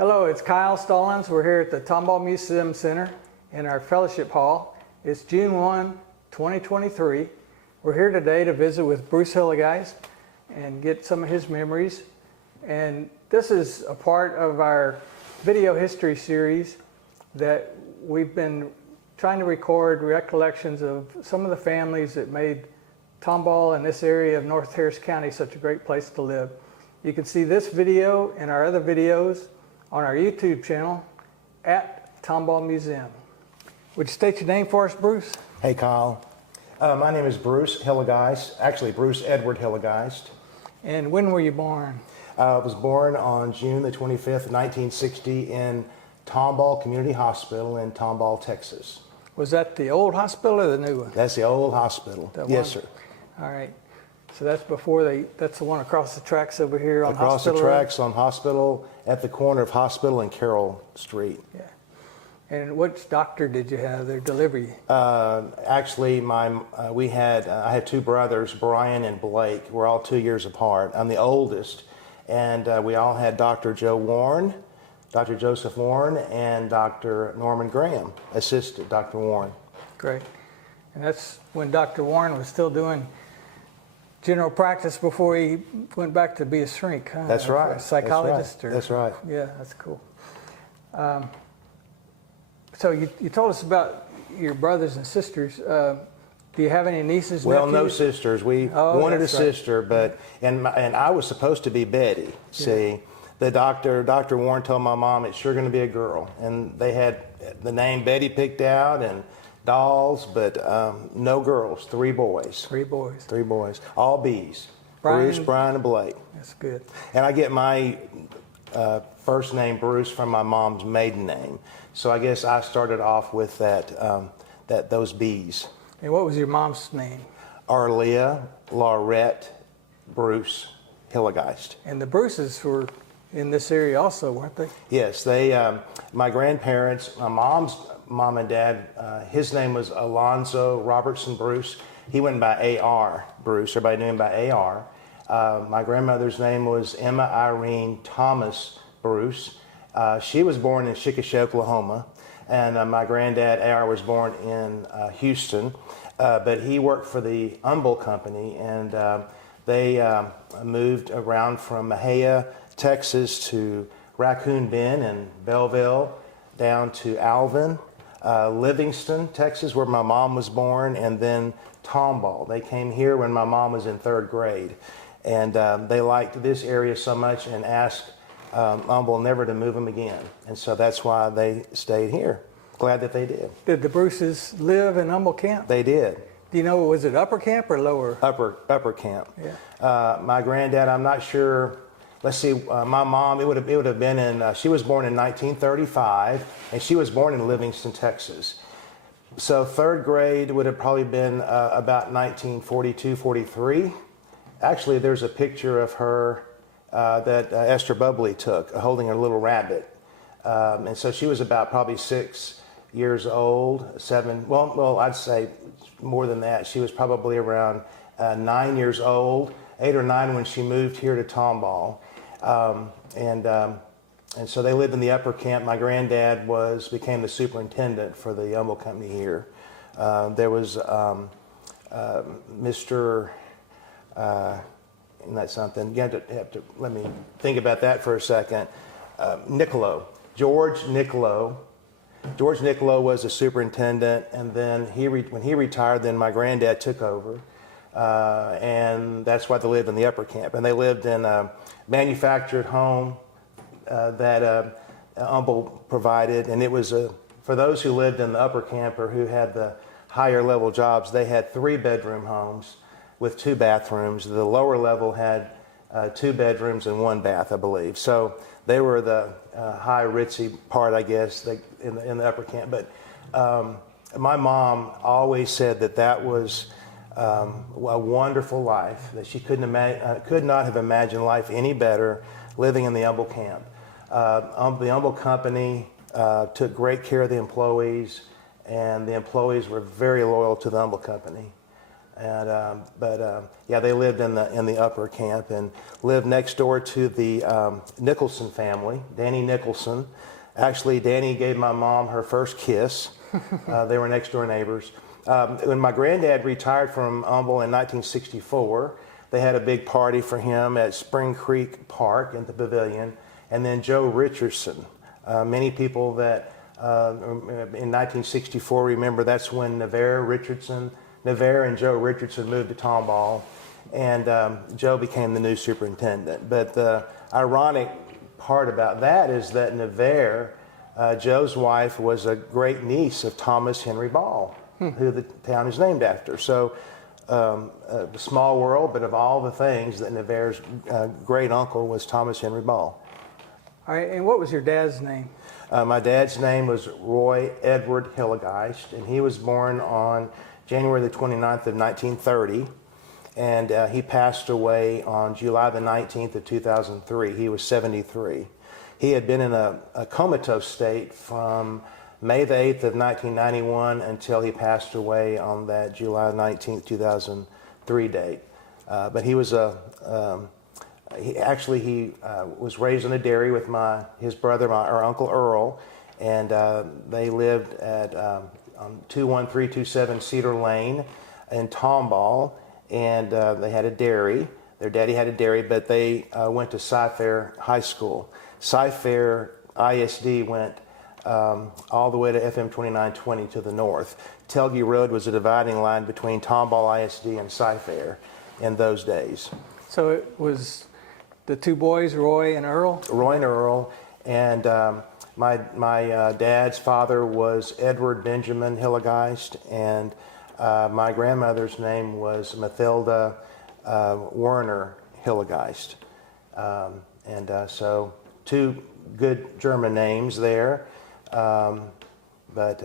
Hello, it's Kyle Stallones. We're here at the Tomball Museum Center in our fellowship hall. It's June 1, 2023. We're here today to visit with Bruce Hillegeist and get some of his memories. And this is a part of our video history series that we've been trying to record recollections of some of the families that made Tomball and this area of North Harris County such a great place to live. You can see this video and our other videos on our YouTube channel at Tomball Museum. Would you state your name for us, Bruce? Hey, Kyle. My name is Bruce Hillegeist, actually Bruce Edward Hillegeist. And when were you born? I was born on June the 25th, 1960 in Tomball Community Hospital in Tomball, Texas. Was that the old hospital or the new one? That's the old hospital. Yes, sir. All right. So that's that's the one across the tracks over here on Across Hospital the tracks Road? on Hospital, at the corner of Hospital and Carroll Street. Yeah. And which doctor did you have their delivery? Actually, I had two brothers, Brian and Blake. We're all 2 years apart. I'm the oldest, and we all had Dr. Joe Warren, Dr. Joseph Warren, and Dr. Norman Graham, assisted Dr. Warren. Great. And that's when Dr. Warren was still doing general practice before he went back to be a shrink, huh? That's right. A psychologist? That's right. Yeah, that's cool. So you told us about your brothers and sisters. Do you have any nieces? Well, nephews? no sisters. We wanted a sister, but and I was supposed to be Betty. See, the Dr. Warren told my mom it's sure going to be a girl, and they had the name Betty picked out and dolls, but no girls. 3 boys. 3 boys. 3 boys. All B's. Brian, Bruce, Brian, and Blake. That's good. And I get my first name Bruce from my mom's maiden name, so I guess I started off with those B's. And what was your mom's name? Arlia Laurette Bruce Hillegeist. And the Bruces were in this area also, weren't they? Yes, they. My grandparents, my mom's mom and dad. His name was Alonzo Robertson Bruce. He went by A.R. Bruce. Everybody knew him by A.R. My grandmother's name was Emma Irene Thomas Bruce. She was born in Chickasha, Oklahoma, and my granddad A.R. was born in Houston, but he worked for the Tomball Company, and they moved around from Mahia, Texas to Raccoon Bend and Belleville, down to Alvin, Livingston, Texas, where my mom was born, and then Tomball. They came here when my mom was in 3rd grade, and they liked this area so much and asked Tomball never to move them again, and so that's why they stayed here. Glad that they did. Did the Bruces live in Tomball Camp? They did. Do you know, was it upper camp or lower? Upper camp. Yeah. My granddad, I'm not sure. Let's see. My mom, it would have been in. She was born in 1935, and she was born in Livingston, Texas. So 3rd grade would have probably been about 1942, 43. Actually, there's a picture of her that Esther Bubley took, holding a little rabbit, and so she was about probably 6 years old, 7. Well, I'd say more than that. She was probably around 9 years old, 8 or 9 when she moved here to Tomball. And so they lived in the upper camp. My granddad became the superintendent for the Tomball Company here. There was Mr. Isn't that something? You have to let me think about that for a second. George Niccolo. George Niccolo was the superintendent, and then when he retired, then my granddad took over. And that's why they lived in the upper camp. And they lived in a manufactured home that Tomball provided. And it was for those who lived in the upper camp or who had the higher level jobs, they had 3-bedroom homes with 2 bathrooms. The lower level had 2 bedrooms and 1 bath, I believe. So they were the high ritzy part, I guess, in the upper camp. But my mom always said that was a wonderful life, that she could not have imagined life any better living in the Tomball camp. The Tomball Company took great care of the employees, and the employees were very loyal to the Tomball Company. And yeah, they lived in the upper camp and lived next door to the Nicholson family, Danny Nicholson. Actually, Danny gave my mom her first kiss. They were next door neighbors. When my granddad retired from Humble in 1964, they had a big party for him at Spring Creek Park in the pavilion. And then Joe Richardson. Many people that in 1964 remember that's when Nevere and Joe Richardson moved to Tomball, and Joe became the new superintendent. But the ironic part about that is that Nevere, Joe's wife, was a great niece of Thomas Henry Ball, who the town is named after. So a small world, but of all the things, that Nevere's great uncle was Thomas Henry Ball. All right, and what was your dad's name? My dad's name was Roy Edward Hillegeist, and he was born on January the 29th of 1930, and he passed away on July the 19th of 2003. He was 73. He had been in a comatose state from May the 8th of 1991 until he passed away on that July 19th, 2003 date. But he was he was raised in a dairy with his brother, our Uncle Earl, and they lived at on 21327 Cedar Lane in Tomball, and they had a dairy. Their daddy had a dairy, but they went to Cy-Fair High School. Cy-Fair ISD went all the way to FM 2920 to the north. Telge Road was a dividing line between Tomball ISD and Cy-Fair in those days. So it was the two boys, Roy and Earl? Roy and Earl, and my dad's father was Edward Benjamin Hillegeist, and my grandmother's name was Mathilda Werner Hillegeist. So two good German names there, but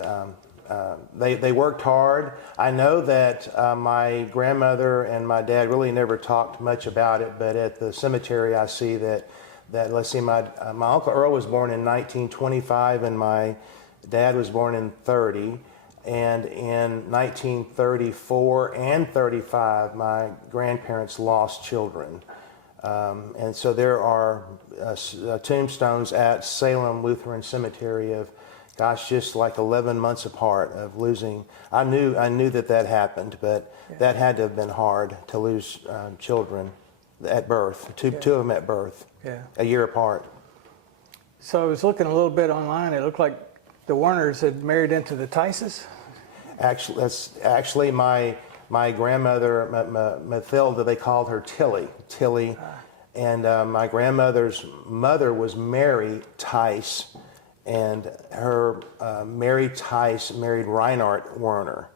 they worked hard. I know that my grandmother and my dad really never talked much about it, but at the cemetery I see that let's see, my Uncle Earl was born in 1925 and my dad was born in 30. And in 1934 and 35, my grandparents lost children. And so there are tombstones at Salem Lutheran Cemetery of, gosh, just like 11 months apart of losing. I knew that happened, but that had to have been hard to lose children at birth, two of them at birth, a year apart. So I was looking a little bit online. It looked like the Werners had married into the Tices. Actually, that's actually my grandmother, Mathilda. They called her Tilly, and my grandmother's mother was Mary Tice, and her Mary Tice married Reinhard Werner,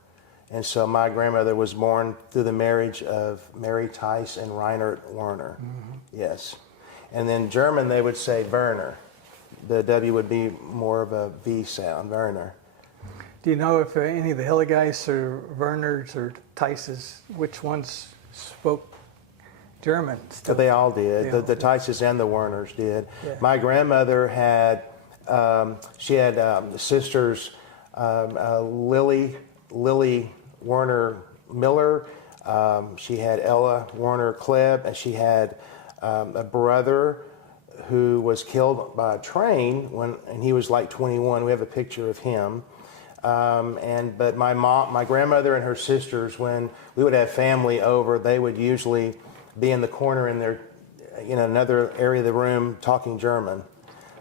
and so my grandmother was born through the marriage of Mary Tice and Reinhard Werner. Mm-hmm. Yes, and then German they would say Werner. The W would be more of a V sound, Werner. Do you know if any of the Hillegeists or Werners or Tices, which ones spoke German still? They all did. The Tices and the Werners did. Yeah. My grandmother had, she had sisters, Lily Werner Miller. She had Ella Werner Klebb, and she had a brother who was killed by a train and he was like 21. We have a picture of him. But my grandmother and her sisters, when we would have family over, they would usually be in the corner in their, another area of the room talking German.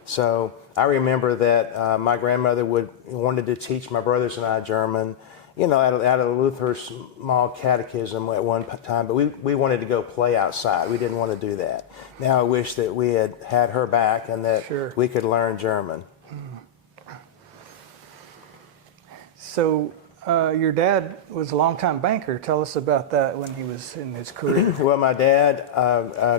So I remember that my grandmother wanted to teach my brothers and I German, out of Luther's small catechism at one time, but we wanted to go play outside. We didn't want to do that. Now I wish that we had her back and that we could learn German. So your dad was a longtime banker. Tell us about that when he was in his career. Well, my dad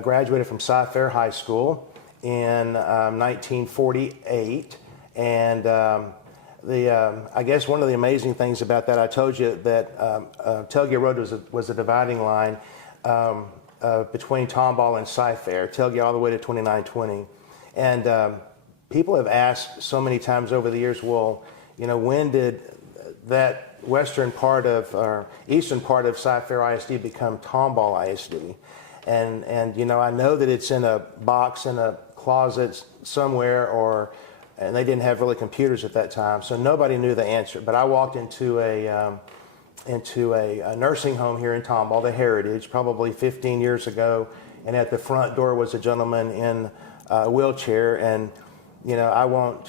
graduated from Cy-Fair High School in 1948, and I guess one of the amazing things about that, I told you that Telge Road was a dividing line between Tomball and Cy-Fair, Telge all the way to 2920, and people have asked so many times over the years, well, when did that western part of, or eastern part of Cy-Fair ISD become Tomball ISD. And you know, I know that it's in a box in a closet somewhere, and they didn't have really computers at that time, so nobody knew the answer. But I walked into a nursing home here in Tomball, the Heritage, probably 15 years ago, and at the front door was a gentleman in a wheelchair. And you know, I won't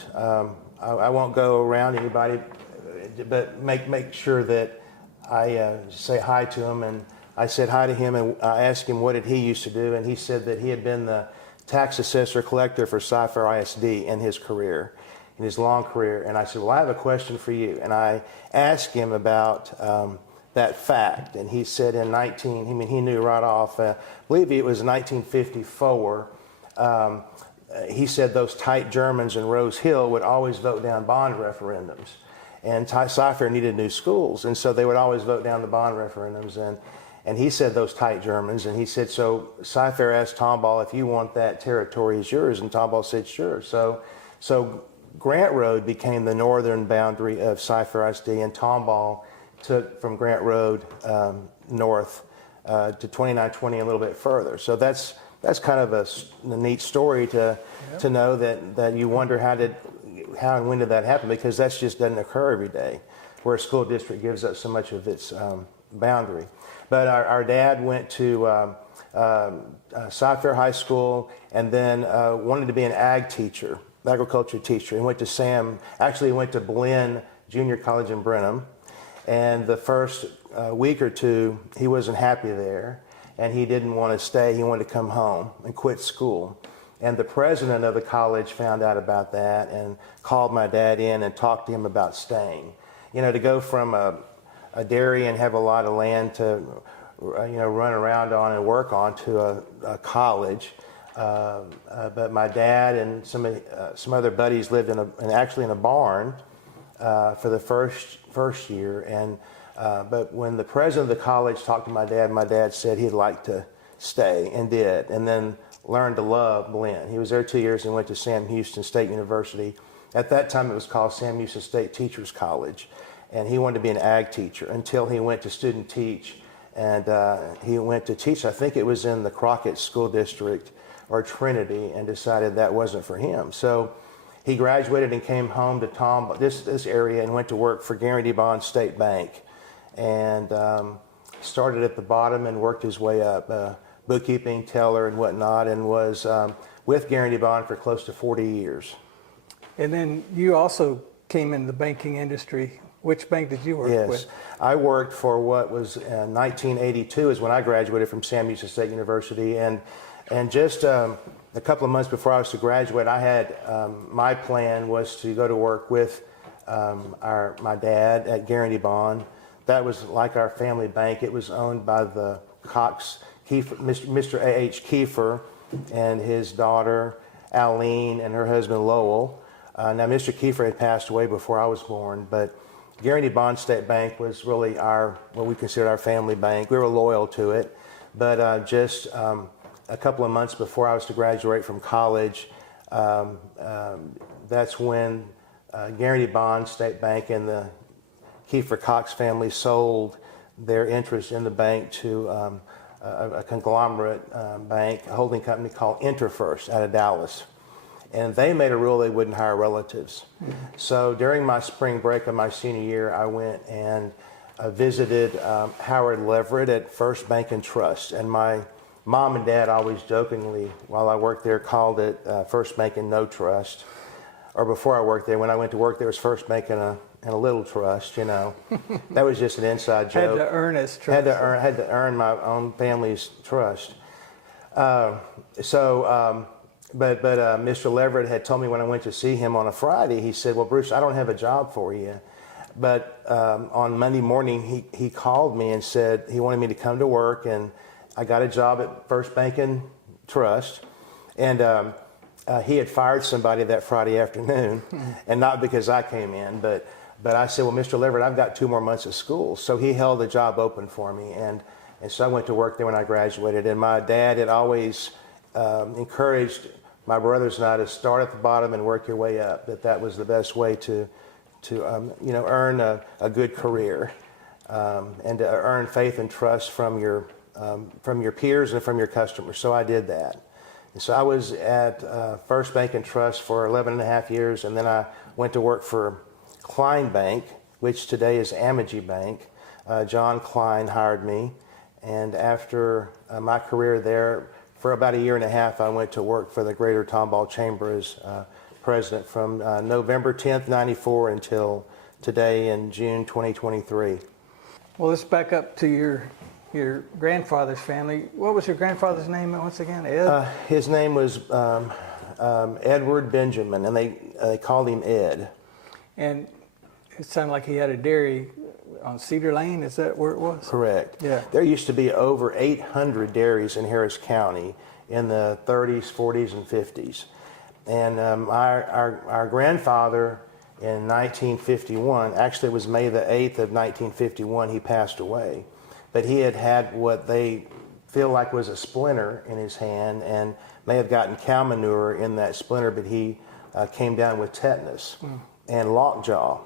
go around anybody, but make sure that I say hi to him. And I said hi to him, and I asked him what did he used to do, and he said that he had been the tax assessor collector for Cy-Fair ISD in his career, in his long career. And I said, well, I have a question for you. And I asked him about that fact, and he said he knew right off, I believe it was 1954, he said those tight Germans in Rose Hill would always vote down bond referendums, and Cy-Fair needed new schools, and so they would always vote down the bond referendums. And he said those tight Germans, and he said, so Cy-Fair asked Tomball, if you want that territory is yours, and Tomball said sure. So Grant Road became the northern boundary of Cy-Fair ISD, and Tomball took from Grant Road north to 2920 a little bit further. So that's kind of a neat story to know that you wonder how and when did that happen, because that just doesn't occur every day, where a school district gives up so much of its boundary. But our dad went to Cy-Fair High School, and then wanted to be an agriculture teacher. He went to Blinn Junior College in Brenham. And the first week or two, he wasn't happy there, and he didn't want to stay. He wanted to come home and quit school. And the president of the college found out about that and called my dad in and talked to him about staying. You know, to go from a dairy and have a lot of land to, run around on and work on to a college. But my dad and some other buddies lived actually in a barn for the first year. And but when the president of the college talked to my dad said he'd like to stay, and did, and then learned to love Blinn. He was there 2 years and went to Sam Houston State University. At that time, it was called Sam Houston State Teachers College. And he wanted to be an ag teacher until he went to student teach. And he went to teach, I think it was in the Crockett School District or Trinity, and decided that wasn't for him. So he graduated and came home to this area, and went to work for Guarantee Bond State Bank. And started at the bottom and worked his way up, bookkeeping, teller, and whatnot, and was with Guarantee Bond for close to 40 years. And then you also came in the banking industry. Which bank did you work with? Yes, I worked for what was 1982 is when I graduated from Sam Houston State University, and just a couple of months before I was to graduate, I had my plan was to go to work with my dad at Guarantee Bond. That was like our family bank. It was owned by the Cox Kiefer, Mr. A.H. Kiefer, and his daughter Aline and her husband Lowell. Now, Mr. Kiefer had passed away before I was born, but Guarantee Bond State Bank was really what we considered our family bank. We were loyal to it, but just a couple of months before I was to graduate from college, that's when Guarantee Bond State Bank and the Kiefer Cox family sold their interest in the bank to a conglomerate bank, a holding company called InterFirst out of Dallas. And they made a rule they wouldn't hire relatives. Mm-hmm. So during my spring break of my senior year, I went and visited Howard Leverett at First Bank and Trust. And my mom and dad always jokingly, while I worked there, called it First Bank and No Trust. Or before I worked there, when I went to work there, was First Bank and a little trust, you know. That was just an inside joke. Had to earn his trust. Had to earn my own family's trust. But Mr. Leverett had told me when I went to see him on a Friday, he said, well, Bruce, I don't have a job for you. But on Monday morning, he called me and said he wanted me to come to work, and I got a job at First Bank and Trust. And he had fired somebody that Friday afternoon, and not because I came in, but I said, well, Mr. Leverett, I've got 2 more months of school. So he held the job open for me, and so I went to work there when I graduated. And my dad had always encouraged my brothers and I to start at the bottom and work your way up, that was the best way to earn a good career, and to earn faith and trust from your peers and from your customers. So I did that. And so I was at First Bank and Trust for 11 and a half years, and then I went to work for Klein Bank, which today is Amity Bank. John Klein hired me, and after my career there, for about a year and a half, I went to work for the Greater Tomball Chamber as president from November 10th, 94 until today in June 2023. Well, let's back up to your grandfather's family. What was your grandfather's name once again? Ed? His name was Edward Benjamin, and they called him Ed. And it sounded like he had a dairy on Cedar Lane. Is that where it was? Correct. Yeah. There used to be over 800 dairies in Harris County in the 30s, 40s, and 50s. And our grandfather in 1951, actually it was May the 8th of 1951, he passed away. But he had what they feel like was a splinter in his hand and may have gotten cow manure in that splinter, but he came down with tetanus and lockjaw.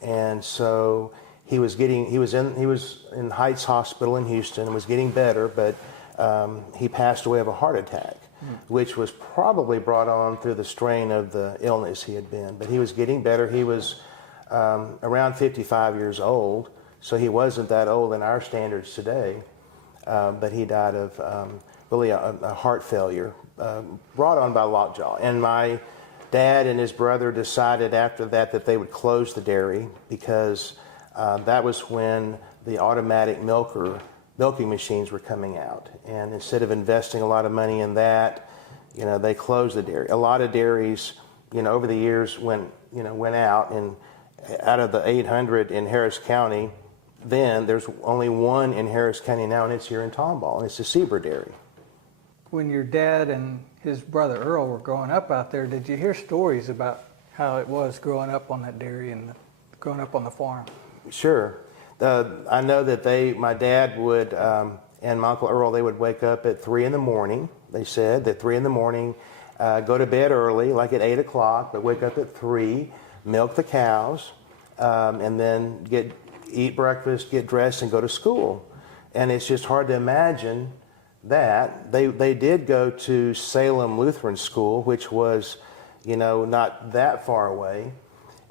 And so he was in Heights Hospital in Houston and was getting better, but he passed away of a heart attack, which was probably brought on through the strain of the illness he had been. But he was getting better. He was around 55 years old, so he wasn't that old in our standards today, but he died of really a heart failure brought on by lockjaw. And my dad and his brother decided after that they would close the dairy because that was when the automatic milking machines were coming out. And instead of investing a lot of money in that, they closed the dairy. A lot of dairies, over the years went out, and out of the 800 in Harris County, then there's only one in Harris County now, and it's here in Tomball, and it's the Seaber Dairy. When your dad and his brother Earl were growing up out there, did you hear stories about how it was growing up on that dairy and growing up on the farm? Sure. I know that my dad would, and my Uncle Earl, they would wake up at 3 in the morning. They said that 3 in the morning, go to bed early, like at 8 o'clock, but wake up at 3, milk the cows, and then eat breakfast, get dressed, and go to school. And it's just hard to imagine that. They did go to Salem Lutheran School, which was, not that far away.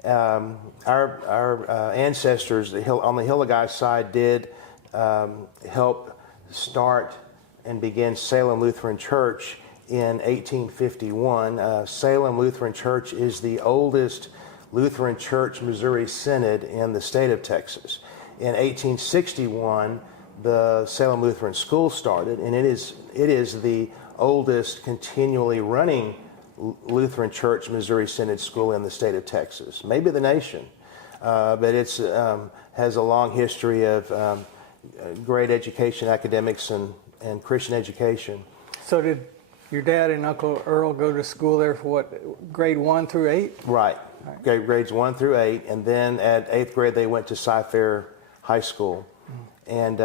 Our ancestors on the Hillegeist side did help start and begin Salem Lutheran Church in 1851. Salem Lutheran Church is the oldest Lutheran Church Missouri Synod in the state of Texas. In 1861, the Salem Lutheran School started, and it is the oldest continually running Lutheran Church Missouri Synod School in the state of Texas, maybe the nation, but it's has a long history of great education, academics, and Christian education. So did your dad and Uncle Earl go to school there for what, grade 1 through 8? Right. Grades 1 through 8, and then at 8th grade they went to Cy-Fair High School, and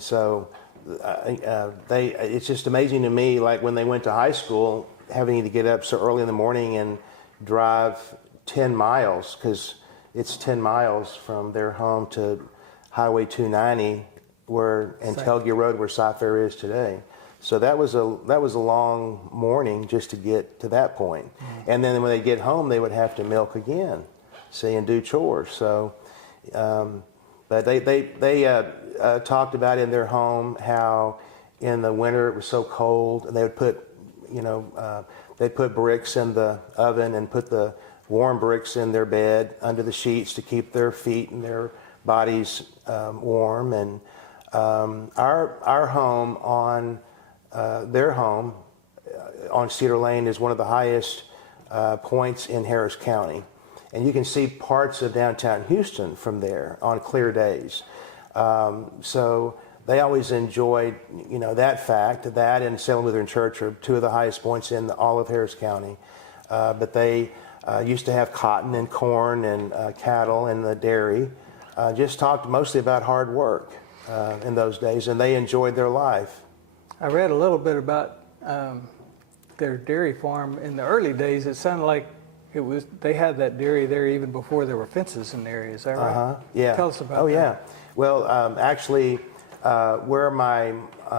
so it's just amazing to me, like when they went to high school, having to get up so early in the morning and drive 10 miles, because it's 10 miles from their home to Highway 290 and Telgia Road, where Cy-Fair is today. So that was a long morning just to get to that point. And then when they get home, they would have to milk again, and do chores. So, but they talked about in their home how in the winter it was so cold, and they would put they'd put bricks in the oven and put the warm bricks in their bed under the sheets to keep their feet and their bodies warm. And our home on their home on Cedar Lane is one of the highest points in Harris County, and you can see parts of downtown Houston from there on clear days. So they always enjoyed, that fact. That and Salem Lutheran Church are two of the highest points in all of Harris County. But they used to have cotton and corn and cattle and the dairy. Just talked mostly about hard work in those days, and they enjoyed their life. I read a little bit about their dairy farm in the early days. It sounded like they had that dairy there even before there were fences in the area. Is that right? Yeah. Tell us about that. Yeah. Well, actually, where my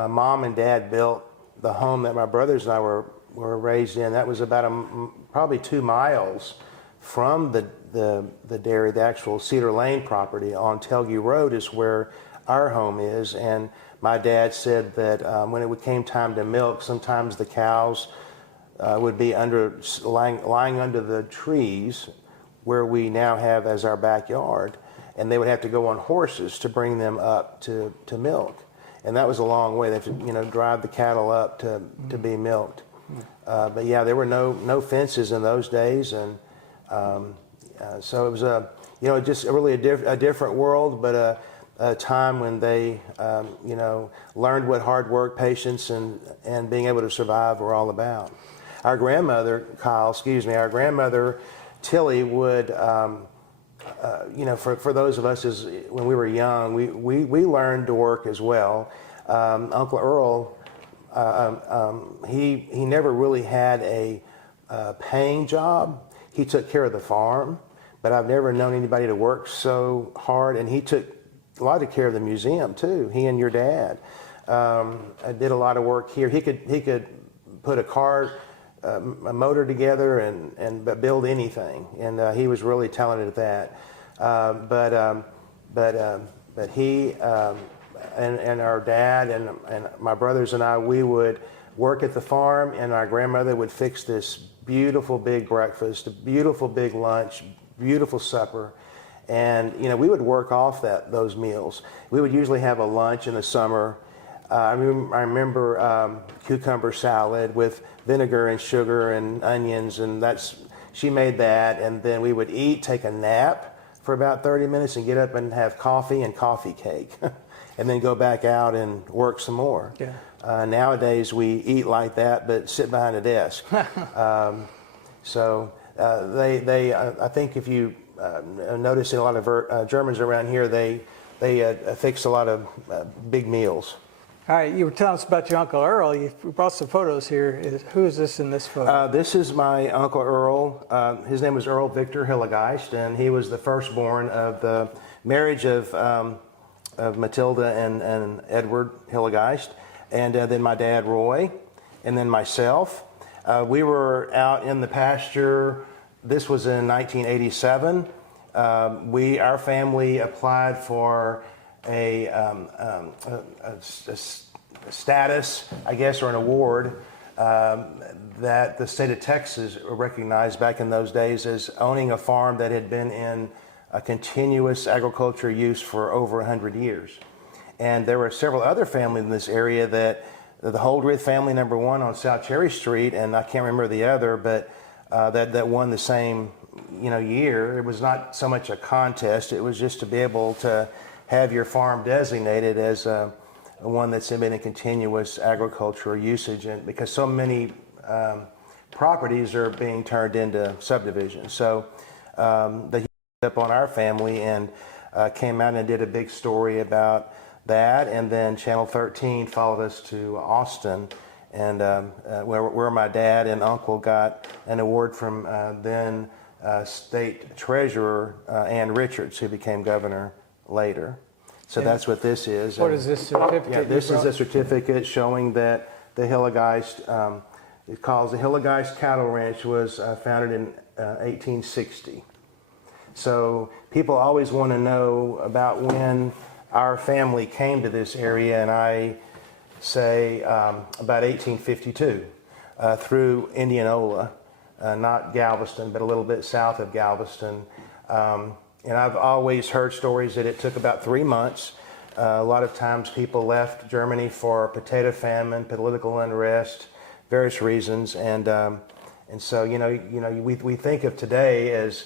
mom and dad built the home that my brothers and I were raised in, that was about probably 2 miles from the dairy. The actual Cedar Lane property on Telge Road is where our home is. And my dad said that when it came time to milk, sometimes the cows would be lying under the trees where we now have as our backyard, and they would have to go on horses to bring them up to milk. And that was a long way. They have to, drive the cattle up to be milked. But yeah, there were no fences in those days, and so it was just really a different world, but a time when they, learned what hard work, patience, and being able to survive were all about. Our grandmother, our grandmother Tilly would, for those of us when we were young, we learned to work as well. Uncle Earl, he never really had a paying job. He took care of the farm, but I've never known anybody to work so hard. And he took a lot of care of the museum too. He and your dad did a lot of work here. He could put a motor together and build anything, and he was really talented at that. But he and our dad and my brothers and I, we would work at the farm, and our grandmother would fix this beautiful big breakfast, a beautiful big lunch, beautiful supper. And we would work off those meals. We would usually have a lunch in the summer. I remember cucumber salad with vinegar and sugar and onions, and she made that. And then we would take a nap for about 30 minutes, and get up and have coffee and coffee cake, and then go back out and work some more. Yeah. Nowadays we eat like that, but sit behind a desk. I think if you notice a lot of Germans around here, they fix a lot of big meals. All right, you were telling us about your Uncle Earl. You brought some photos here. Who is this in this photo? This is my Uncle Earl. His name was Earl Victor Hillegeist, and he was the firstborn of the marriage of Matilda and Edward Hillegeist, and then my dad Roy, and then myself. We were out in the pasture. This was in 1987. Our family applied for a status, I guess, or an award that the state of Texas recognized back in those days as owning a farm that had been in a continuous agriculture use for over 100 years. And there were several other families in this area the Holdreth family, number one on South Cherry Street, and I can't remember the other, but that won the same year. It was not so much a contest, it was just to be able to have your farm designated as one that's been in continuous agricultural usage, and because so many properties are being turned into subdivisions. So they up on our family and came out and did a big story about that, and then Channel 13 followed us to Austin, and where my dad and uncle got an award from then state treasurer Ann Richards, who became governor later. So that's what this is. What is this certificate? Yeah, this is a certificate showing that the Hillegeist, it calls the Hillegeist Cattle Ranch, was founded in 1860. So people always want to know about when our family came to this area, and I say about 1852 through Indianola, not Galveston, but a little bit south of Galveston. And I've always heard stories that it took about 3 months. A lot of times people left Germany for potato famine, political unrest, various reasons, and so we think of today as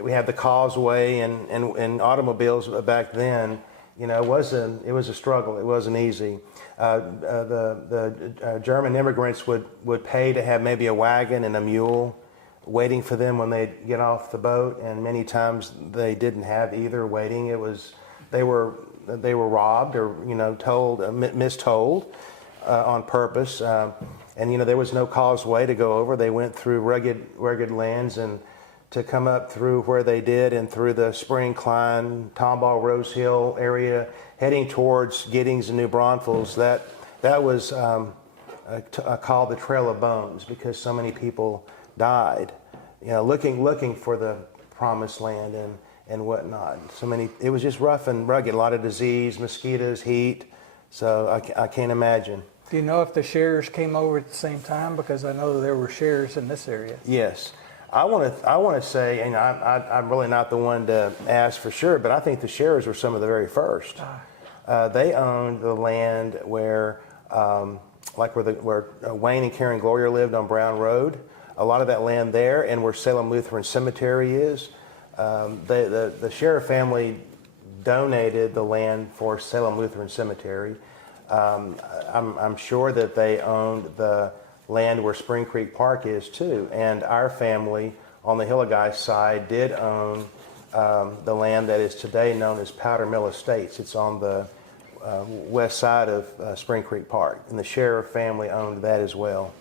we have the causeway and automobiles, but back then, it was a struggle. It wasn't easy. The German immigrants would pay to have maybe a wagon and a mule waiting for them when they'd get off the boat, and many times they didn't have either waiting. It was they were robbed or mistold on purpose, And there was no causeway to go over. They went through rugged lands, and to come up through where they did and through the Spring Klein, Tomball, Rose Hill area, heading towards Giddings and New Braunfels, that was called the Trail of Bones because so many people died, looking for the promised land and whatnot. It was just rough and rugged, a lot of disease, mosquitoes, heat, so I can't imagine. Do you know if the sharers came over at the same time? Because I know there were sharers in this area. Yes. I want to say, and I'm really not the one to ask for sure, but I think the sharers were some of the very first. They owned the land where Wayne and Karen Gloria lived on Brown Road. A lot of that land there, and where Salem Lutheran Cemetery is. The Sharer family donated the land for Salem Lutheran Cemetery. I'm sure that they owned the land where Spring Creek Park is too, and our family on the Hillegeist side did own the land that is today known as Powder Mill Estates. It's on the west side of Spring Creek Park, and the Sharer family owned that as well.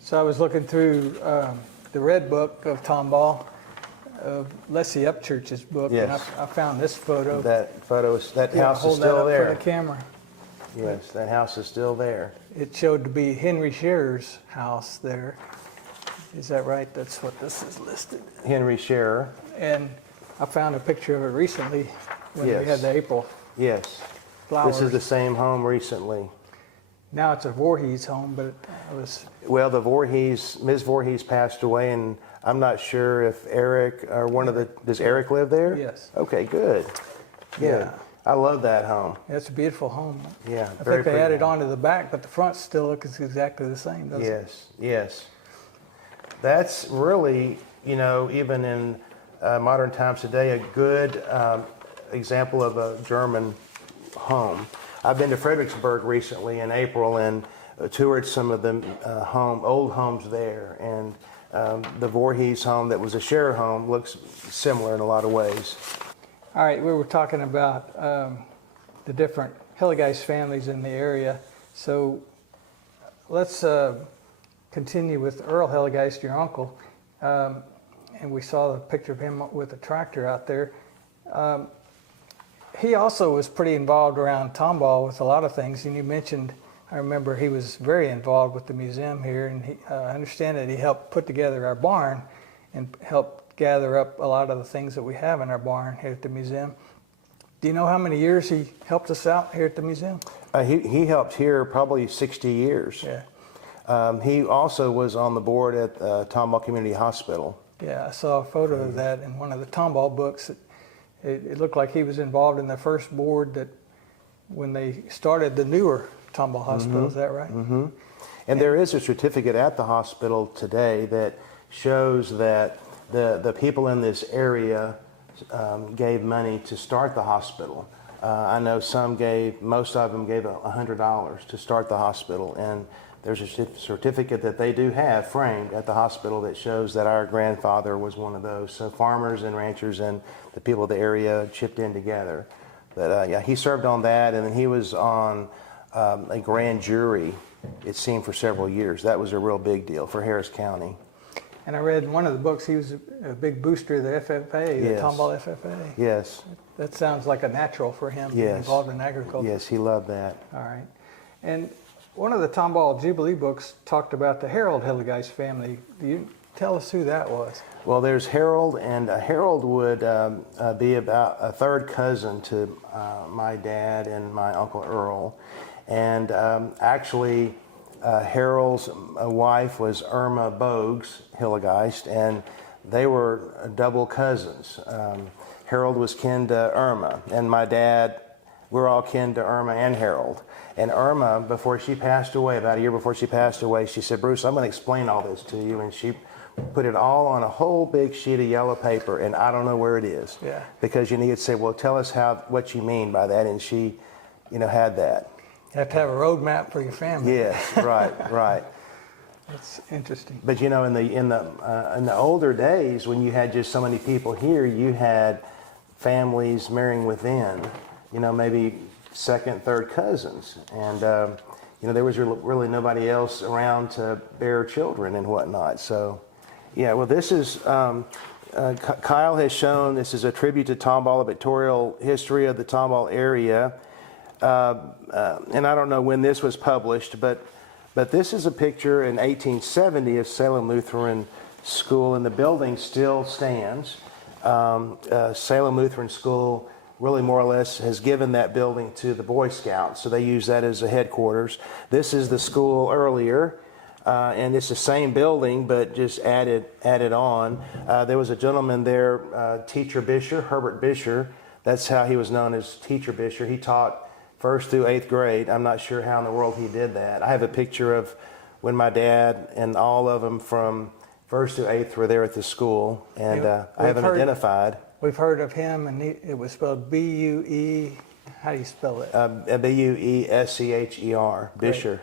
So I was looking through the Red Book of Tomball, Leslie Upchurch's book, Yes. and I found this photo. That house is hold that still up there. for the camera. Yes, that house is still there. It showed to be Henry Sharer's house there. Is that right? That's what this is listed. Henry Sharer. And I found a picture of it recently when Yes. we had the April Yes. flowers. This is the same home recently. Now it's a Voorhees home, but it was. Well, Ms. Voorhees passed away, and I'm not sure if Eric or does Eric live there? Yes. Okay, good. Good. Yeah. I love that home. It's a beautiful home. Yeah, I very think they pretty added home. on to the back, but the front still looks exactly the same, doesn't it? Yes, yes. That's really, even in modern times today, a good example of a German home. I've been to Fredericksburg recently in April and toured some of the old homes there, and the Voorhees home that was a Sharer home looks similar in a lot of ways. All right, we were talking about the different Hillegeist families in the area. So let's continue with Earl Hillegeist, your uncle. And we saw the picture of him with a tractor out there. He also was pretty involved around Tomball with a lot of things. And you mentioned, I remember he was very involved with the museum here. And I understand that he helped put together our barn and helped gather up a lot of the things that we have in our barn here at the museum. Do you know how many years he helped us out here at the museum? He helped here probably 60 years. Yeah. He also was on the board at Tomball Community Hospital. Yeah, I saw a photo of that in one of the Tomball books. It looked like he was involved in the first board that when they started the newer Tomball Hospital. Is that right? Mm-hmm. And there is a certificate at the hospital today that shows that the people in this area gave money to start the hospital. I know most of them gave $100 to start the hospital, and there's a certificate that they do have framed at the hospital that shows that our grandfather was one of those. So farmers and ranchers and the people of the area chipped in together. But yeah, he served on that, and then he was on a grand jury, it seemed, for several years. That was a real big deal for Harris County. And I read in one of the books he was a big booster of the FFA, the Yes. Tomball FFA. Yes. That sounds like a natural for him, being Yes. involved in agriculture. Yes, he loved that. All right. And one of the Tomball Jubilee books talked about the Harold Hillegeist family. Do you tell us who that was? Well, there's Harold, and Harold would be about a third cousin to my dad and my Uncle Earl. And actually, Harold's wife was Irma Bogues Hillegeist, and they were double cousins. Harold was kin to Irma, and my dad, we're all kin to Irma and Harold. And Irma, before she passed away, about a year before she passed away, she said, "Bruce, I'm going to explain all this to you." And she put it all on a whole big sheet of yellow paper, and I don't know where it is. Yeah. Because you need to say, "Well, tell us what you mean by that," and she, had that. You have to have a roadmap for your family. Yes, right, right. That's interesting. But in the older days, when you had just so many people here, you had families marrying within, maybe second, third cousins, and there was really nobody else around to bear children and whatnot. So, yeah, well, this is, Kyle has shown, this is a tribute to Tomball, a pictorial history of the Tomball area. And I don't know when this was published, but this is a picture in 1870 of Salem Lutheran School, and the building still stands. Salem Lutheran School really more or less has given that building to the Boy Scouts, so they use that as a headquarters. This is the school earlier, and it's the same building but just added on. There was a gentleman there, Teacher Bisher, Herbert Bisher. That's how he was known, as Teacher Bisher. He taught 1st through 8th grade. I'm not sure how in the world he did that. I have a picture of when my dad and all of them from 1st through 8th were there at the school, and I haven't identified. We've heard of him, and it was spelled B-U-E. How do you spell it? B-U-E-S-C-H-E-R, Bisher.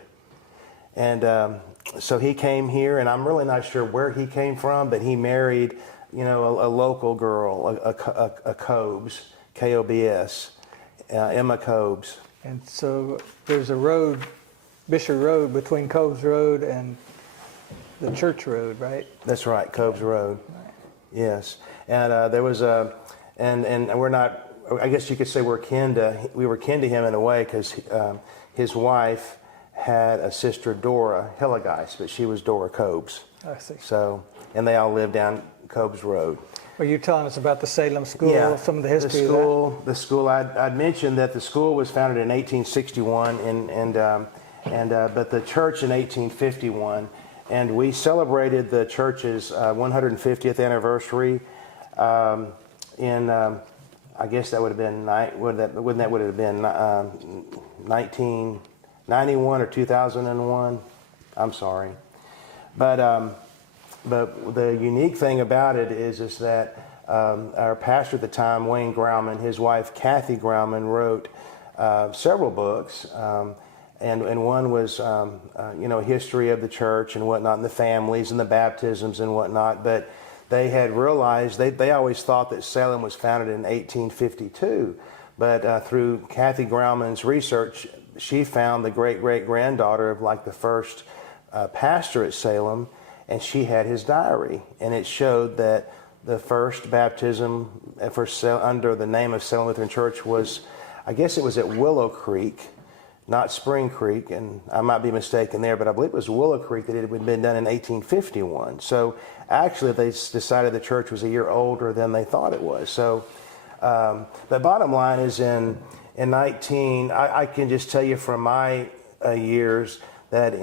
And so he came here, and I'm really not sure where he came from, but he married, a local girl, a Cobes, K-O-B-S, Emma Cobes. And so there's a road, Bisher Road, between Coves Road and the Church Road, right? That's right, Coves Road. Right. Yes. And there was and we're not, I guess you could say we were kin to him in a way, because his wife had a sister, Dora Hillegeist, but she was Dora Cobes. I see. So, and they all lived down Cobes Road. Were you telling us about the Salem School, yeah, some of the history of that? The school. I'd mentioned that the school was founded in 1861, but the church in 1851, and we celebrated the church's 150th anniversary in I guess that would have been 1991 or 2001. I'm sorry, But the unique thing about it is that our pastor at the time, Wayne Grauman, his wife Kathy Grauman, wrote several books, and one was a history of the church and whatnot, and the families and the baptisms and whatnot. But they had realized they always thought that Salem was founded in 1852, but through Kathy Grauman's research, she found the great-great-granddaughter of the first pastor at Salem. And she had his diary, and it showed that the first baptism under the name of Salem Lutheran Church was, I guess it was at Willow Creek, not Spring Creek, and I might be mistaken there, but I believe it was Willow Creek that it had been done in 1851. So actually they decided the church was a year older than they thought it was. So the bottom line is in I can just tell you from my years that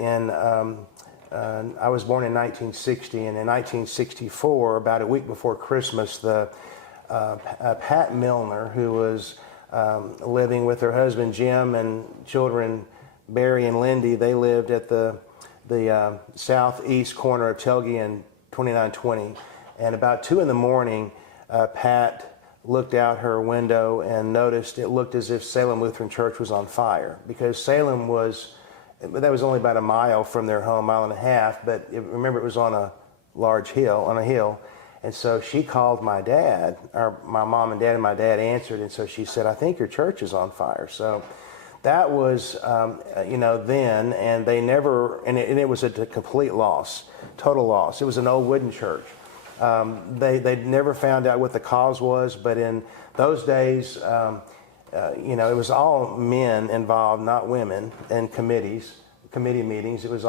I was born in 1960, and in 1964, about a week before Christmas, Pat Milner, who was living with her husband Jim and children Barry and Lindy, they lived at the southeast corner of Telge and 2920. And about 2 in the morning, Pat looked out her window and noticed it looked as if Salem Lutheran Church was on fire, because Salem was. But that was only about a mile from their home, mile and a half. But remember, it was on a large hill, And so she called my dad, or my mom and dad, and my dad answered. And so she said, "I think your church is on fire." So that was, then, and they never, and it was a complete loss, total loss. It was an old wooden church. They never found out what the cause was, but in those days, it was all men involved, not women, in committee meetings. It was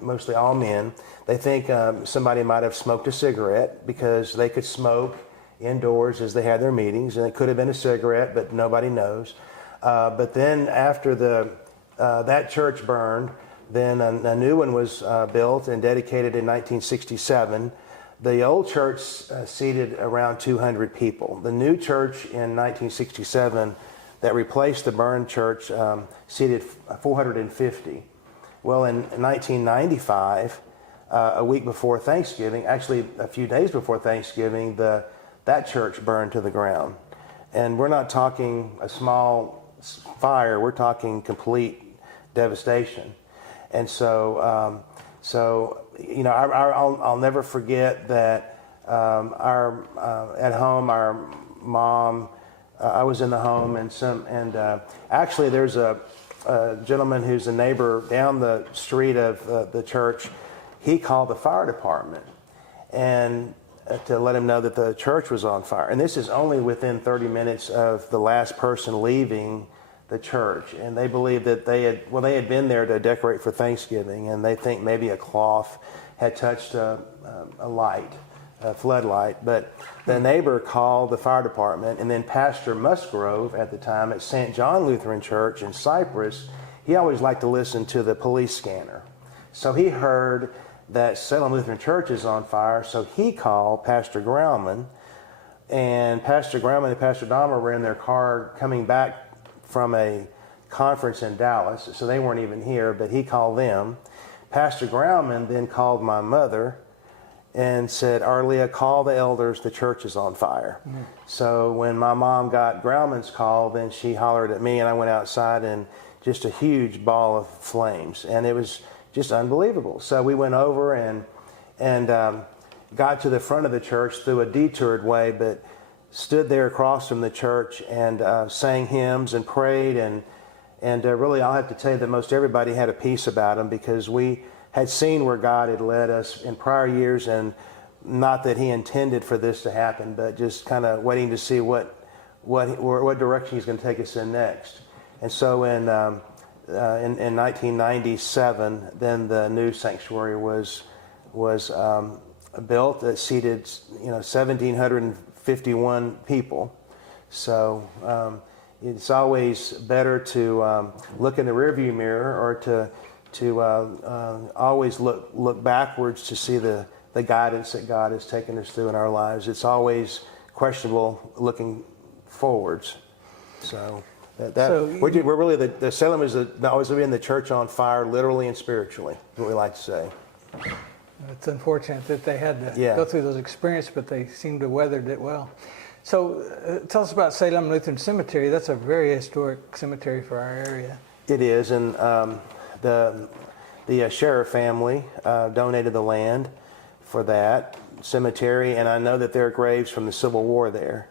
mostly all men. They think somebody might have smoked a cigarette, because they could smoke indoors as they had their meetings, and it could have been a cigarette, but nobody knows. But then after that church burned, then a new one was built and dedicated in 1967. The old church seated around 200 people. The new church in 1967 that replaced the burned church seated 450. Well, in 1995, a week before Thanksgiving, actually a few days before Thanksgiving, that church burned to the ground. And we're not talking a small fire, we're talking complete devastation. And so, I'll never forget that at home, our mom, I was in the home, and actually there's a gentleman who's a neighbor down the street of the church, he called the fire department and to let him know that the church was on fire. And this is only within 30 minutes of the last person leaving the church. And they believe that they had been there to decorate for Thanksgiving, and they think maybe a cloth had touched a light, a floodlight. But the neighbor called the fire department, and then Pastor Musgrove at the time at St. John Lutheran Church in Cyprus, he always liked to listen to the police scanner. So he heard that Salem Lutheran Church is on fire, so he called Pastor Grauman, and Pastor Grauman and Pastor Dahmer were in their car coming back from a conference in Dallas, so they weren't even here, but he called them. Pastor Grauman then called my mother and said, Arlia, call the elders, the church is on fire. Mm. So when my mom got Grauman's call, then she hollered at me, and I went outside, and just a huge ball of flames, and it was just unbelievable. So we went over and got to the front of the church through a detoured way, but stood there across from the church and sang hymns and prayed. And really, I'll have to tell you that most everybody had a peace about them, because we had seen where God had led us in prior years, and not that He intended for this to happen, but just kind of waiting to see what direction He's going to take us in next. And so in 1997, then the new sanctuary was built. It seated 1,751 people. So it's always better to look in the rearview mirror, or to always look backwards to see the guidance that God has taken us through in our lives. It's always questionable looking forwards. So. We're really the Salem is always been the church on fire, literally and spiritually, is what we like to say. It's unfortunate that they had to go through those experiences, but they seem to weathered it well. So tell us about Salem Lutheran Cemetery. That's a very historic cemetery for our area. It is, and the Sheriff family donated the land for that cemetery, and I know that there are graves from the Civil War there.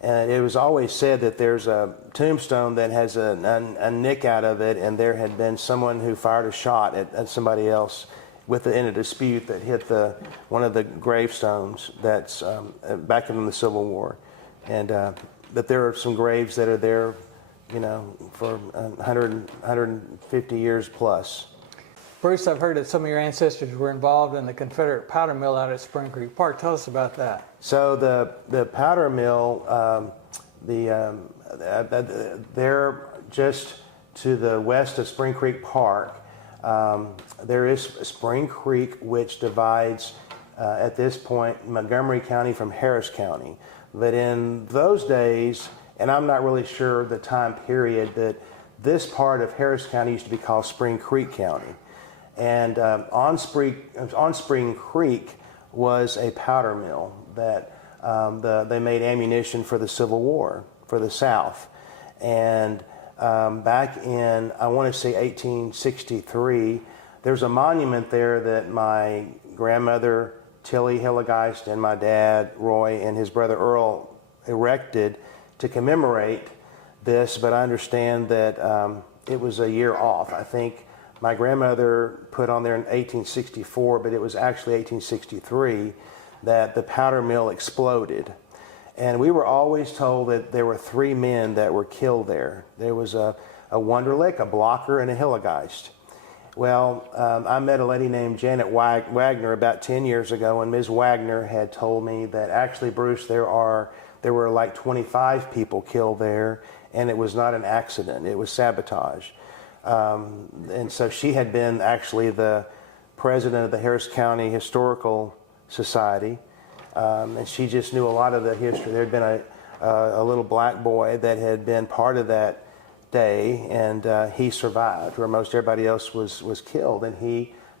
And it was always said that there's a tombstone that has a nick out of it, and there had been someone who fired a shot at somebody else in a dispute that hit one of the gravestones that's back in the Civil War. And that there are some graves that are there, for 150 years plus. Bruce, I've heard that some of your ancestors were involved in the Confederate powder mill out at Spring Creek Park. Tell us about that. So the powder mill, they're just to the west of Spring Creek Park. There is Spring Creek, which divides at this point Montgomery County from Harris County. But in those days, and I'm not really sure the time period, that this part of Harris County used to be called Spring Creek County. And on Spring Creek was a powder mill that they made ammunition for the Civil War, for the South. And back in, I want to say 1863, there's a monument there that my grandmother, Tilly Hillegeist, and my dad, Roy, and his brother Earl erected to commemorate this, but I understand that it was a year off. I think my grandmother put on there in 1864, but it was actually 1863 that the powder mill exploded. And we were always told that there were 3 men that were killed there. There was a Wunderlich, a Blocker, and a Hillegeist. Well, I met a lady named Janet Wagner about 10 years ago, and Ms. Wagner had told me that actually, Bruce, there were like 25 people killed there, and it was not an accident. It was sabotage. And so she had been actually the president of the Harris County Historical Society, and she just knew a lot of the history. There had been a little black boy that had been part of that day, and he survived, where most everybody else was killed. And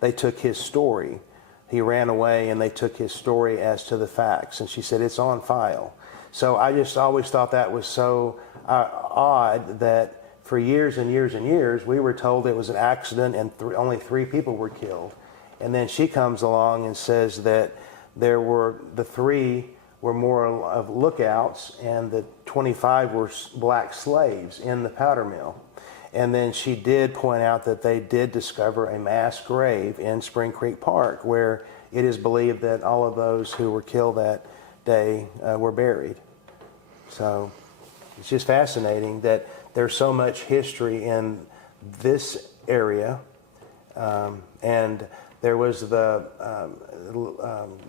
they took his story. He ran away, and they took his story as to the facts. And she said, it's on file. So I just always thought that was so odd that for years and years and years, we were told it was an accident and only 3 people were killed. And then she comes along and says that the 3 were more of lookouts, and the 25 were black slaves in the powder mill. And then she did point out that they did discover a mass grave in Spring Creek Park where it is believed that all of those who were killed that day were buried. So it's just fascinating that there's so much history in this area. And there was the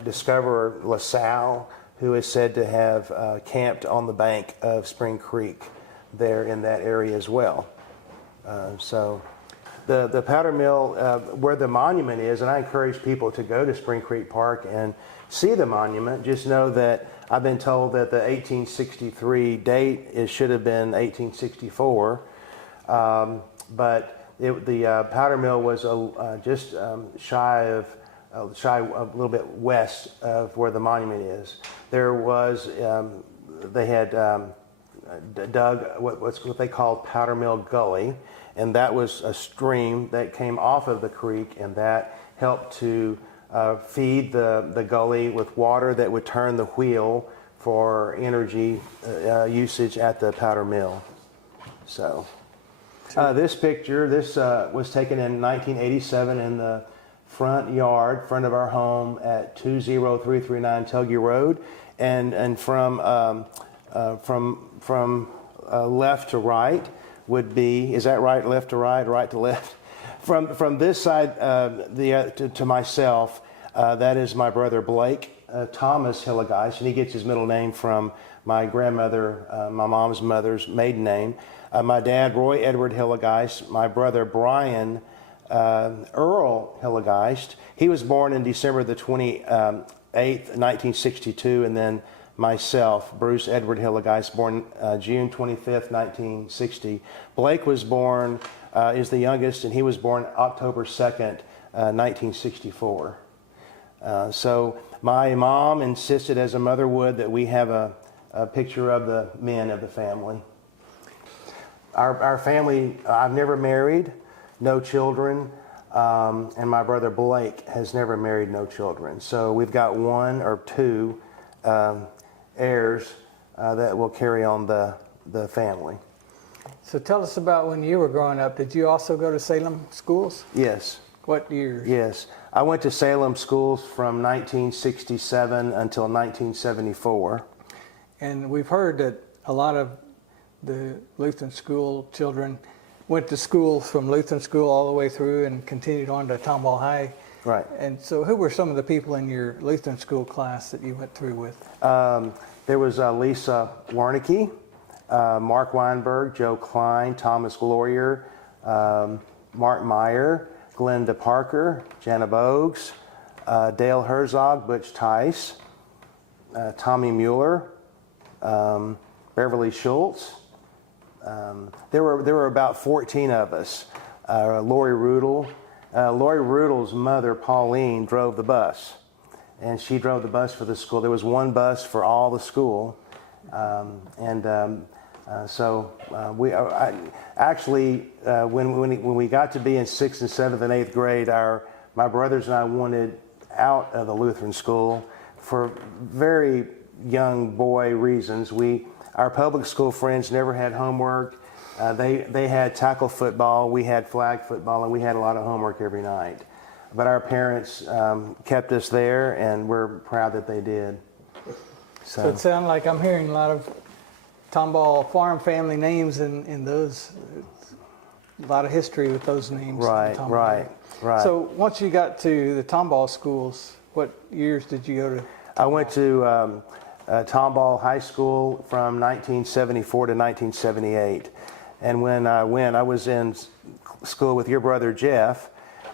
discoverer LaSalle, who is said to have camped on the bank of Spring Creek there in that area as well. So the powder mill, where the monument is, and I encourage people to go to Spring Creek Park and see the monument. Just know that I've been told that the 1863 date should have been 1864, but the powder mill was just shy of a little bit west of where the monument is. There was they had dug what they called Powder Mill Gully, and that was a stream that came off of the creek, and that helped to feed the gully with water that would turn the wheel for energy usage at the powder mill. So this picture, was taken in 1987 in the front of our home at 20339 Telge Road, and from left to right would be, is that right, left to right, right to left? From this side to myself, that is my brother Blake Thomas Hillegeist, and he gets his middle name from my grandmother, my mom's mother's maiden name. My dad, Roy Edward Hillegeist, my brother Brian Earl Hillegeist. He was born in December the 28th, 1962, and then myself, Bruce Edward Hillegeist, born June 25th, 1960. Blake was born, is the youngest, and he was born October 2nd, 1964. So my mom insisted, as a mother would, that we have a picture of the men of the family. Our family, I've never married, no children, and my brother Blake has never married, no children. So we've got one or two heirs that will carry on the family. So tell us about when you were growing up. Did you also go to Salem schools? Yes. What years? Yes. I went to Salem schools from 1967 until 1974. And we've heard that a lot of the Lutheran school children went to school from Lutheran school all the way through and continued on to Tomball High. Right. And so who were some of the people in your Lutheran school class that you went through with? There was Lisa Warnicki, Mark Weinberg, Joe Klein, Thomas Gloyer, Mark Meyer, Glenda Parker, Jana Bogues, Dale Herzog, Butch Tice, Tommy Mueller, Beverly Schultz. There were about 14 of us. Lori Rudel. Lori Rudel's mother, Pauline, drove the bus, and she drove the bus for the school. There was one bus for all the school, so when we got to be in 6th and 7th and 8th grade, my brothers and I wanted out of the Lutheran school for very young boy reasons. Our public school friends never had homework. They had tackle football, we had flag football, and we had a lot of homework every night. But our parents kept us there, and we're proud that they did. So it sounds like I'm hearing a lot of Tomball farm family names in those. A lot of history with those names. Right. So once you got to the Tomball schools, what years did you go to? I went to Tomball High School from 1974 to 1978. And when I was in school with your brother Jeff.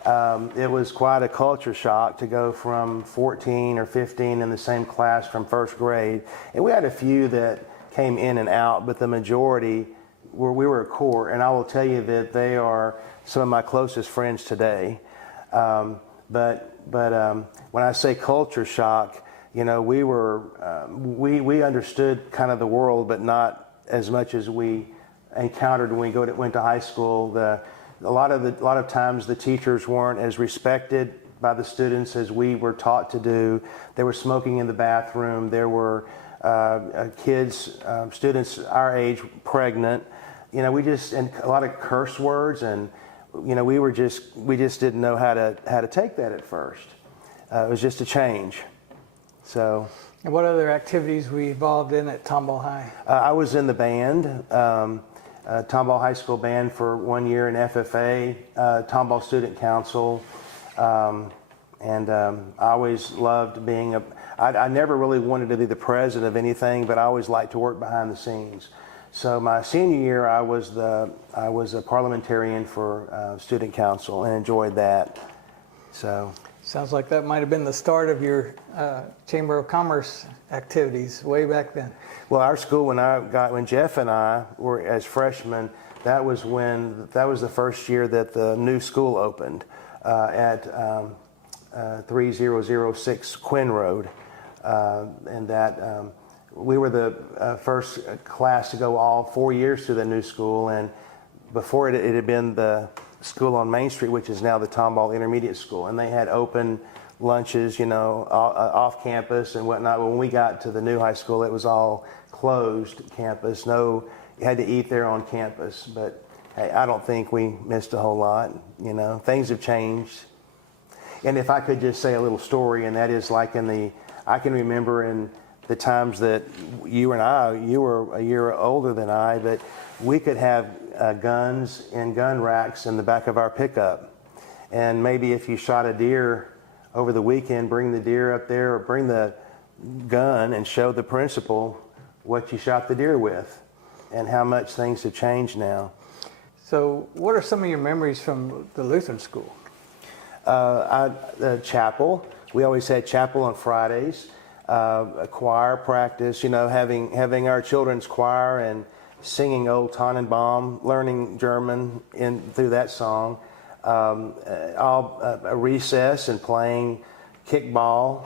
It was quite a culture shock to go from 14 or 15 in the same class from first grade. And we had a few that came in and out, but the majority we were a core. And I will tell you that they are some of my closest friends today. But when I say culture shock, you know, we understood kind of the world, but not as much as we encountered when we went to high school. A lot of times the teachers weren't as respected by the students as we were taught to do. They were smoking in the bathroom. There were students our age pregnant. we just, and a lot of curse words, and we just didn't know how to take that at first. It was just a change. So. And what other activities were you involved in at Tomball High? I was in the band, Tomball High School band for 1 year in FFA, Tomball Student Council, and I always loved being I never really wanted to be the president of anything, but I always liked to work behind the scenes. So my senior year, I was a parliamentarian for Student Council and enjoyed that. So. Sounds like that might have been the start of your Chamber of Commerce activities way back then. Well, our school, when Jeff and I were as freshmen, that was the first year that the new school opened at 3006 Quinn Road, and that we were the first class to go all 4 years to the new school, and before it had been the school on Main Street, which is now the Tomball Intermediate School, and they had open lunches, off campus and whatnot. When we got to the new high school, it was all closed campus. You had to eat there on campus. But hey, I don't think we missed a whole lot. Things have changed. And if I could just say a little story, and that is like I can remember in the times that you were a year older than I, but we could have guns in gun racks in the back of our pickup. And maybe if you shot a deer over the weekend, bring the deer up there, or bring the gun and show the principal what you shot the deer with, and how much things have changed now. So what are some of your memories from the Lutheran school? The chapel. We always had chapel on Fridays. A choir practice, having our children's choir and singing Old Tannenbaum, learning German through that song, a recess and playing kickball,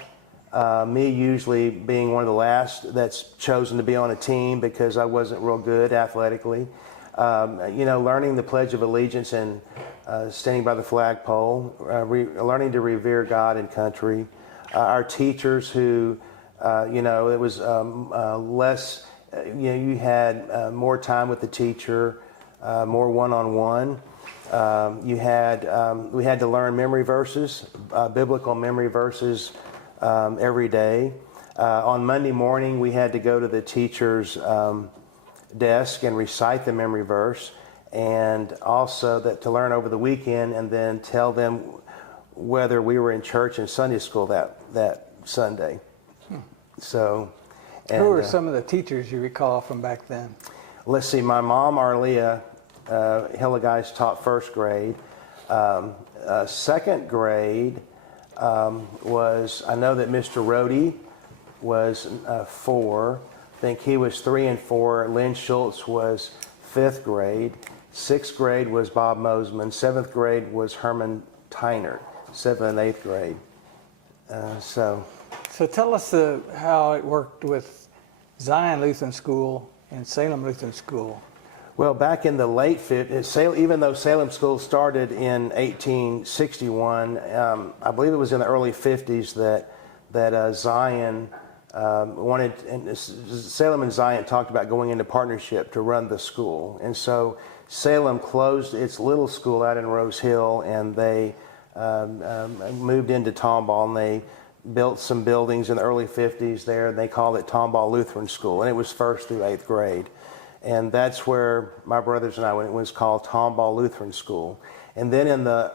me usually being one of the last that's chosen to be on a team because I wasn't real good athletically, learning the Pledge of Allegiance and standing by the flagpole, learning to revere God and country. Our teachers who, it was less, you had more time with the teacher, more one-on-one. We had to learn memory verses, biblical memory verses every day. On Monday morning, we had to go to the teacher's desk and recite the memory verse, and also to learn over the weekend and then tell them whether we were in church and Sunday school that Sunday. So, who were some of the teachers you recall from back then? Let's see. My mom, Arlia Hillegeist, taught first grade. Second grade was, I know that Mr. Rohde was 4. I think he was 3 and 4. Lynn Schultz was 5th grade. 6th grade was Bob Mosman. 7th grade was Herman Tyner. 7th and 8th grade. So tell us how it worked with Zion Lutheran School and Salem Lutheran School. Well, back in the late 50s, even though Salem School started in 1861, I believe it was in the early 50s that Zion wanted, and Salem and Zion talked about going into partnership to run the school. And so Salem closed its little school out in Rose Hill, and they moved into Tomball, and they built some buildings in the early 50s there, and they called it Tomball Lutheran School, and it was 1st through 8th grade. And that's where my brothers and I went. It was called Tomball Lutheran School. And then in the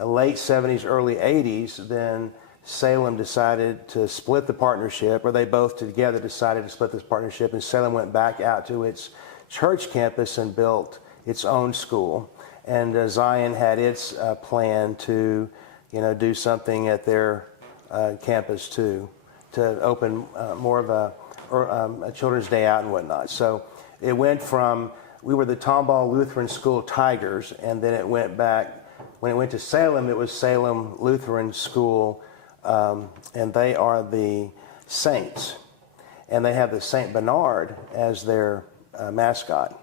late 70s, early 80s, then Salem decided to split the partnership, or they both together decided to split this partnership, and Salem went back out to its church campus and built its own school. And Zion had its plan to, do something at their campus too, to open more of a Children's Day Out and whatnot. So it went from, we were the Tomball Lutheran School Tigers, and then it went back, when it went to Salem, it was Salem Lutheran School, and they are the Saints. And they have the St. Bernard as their mascot.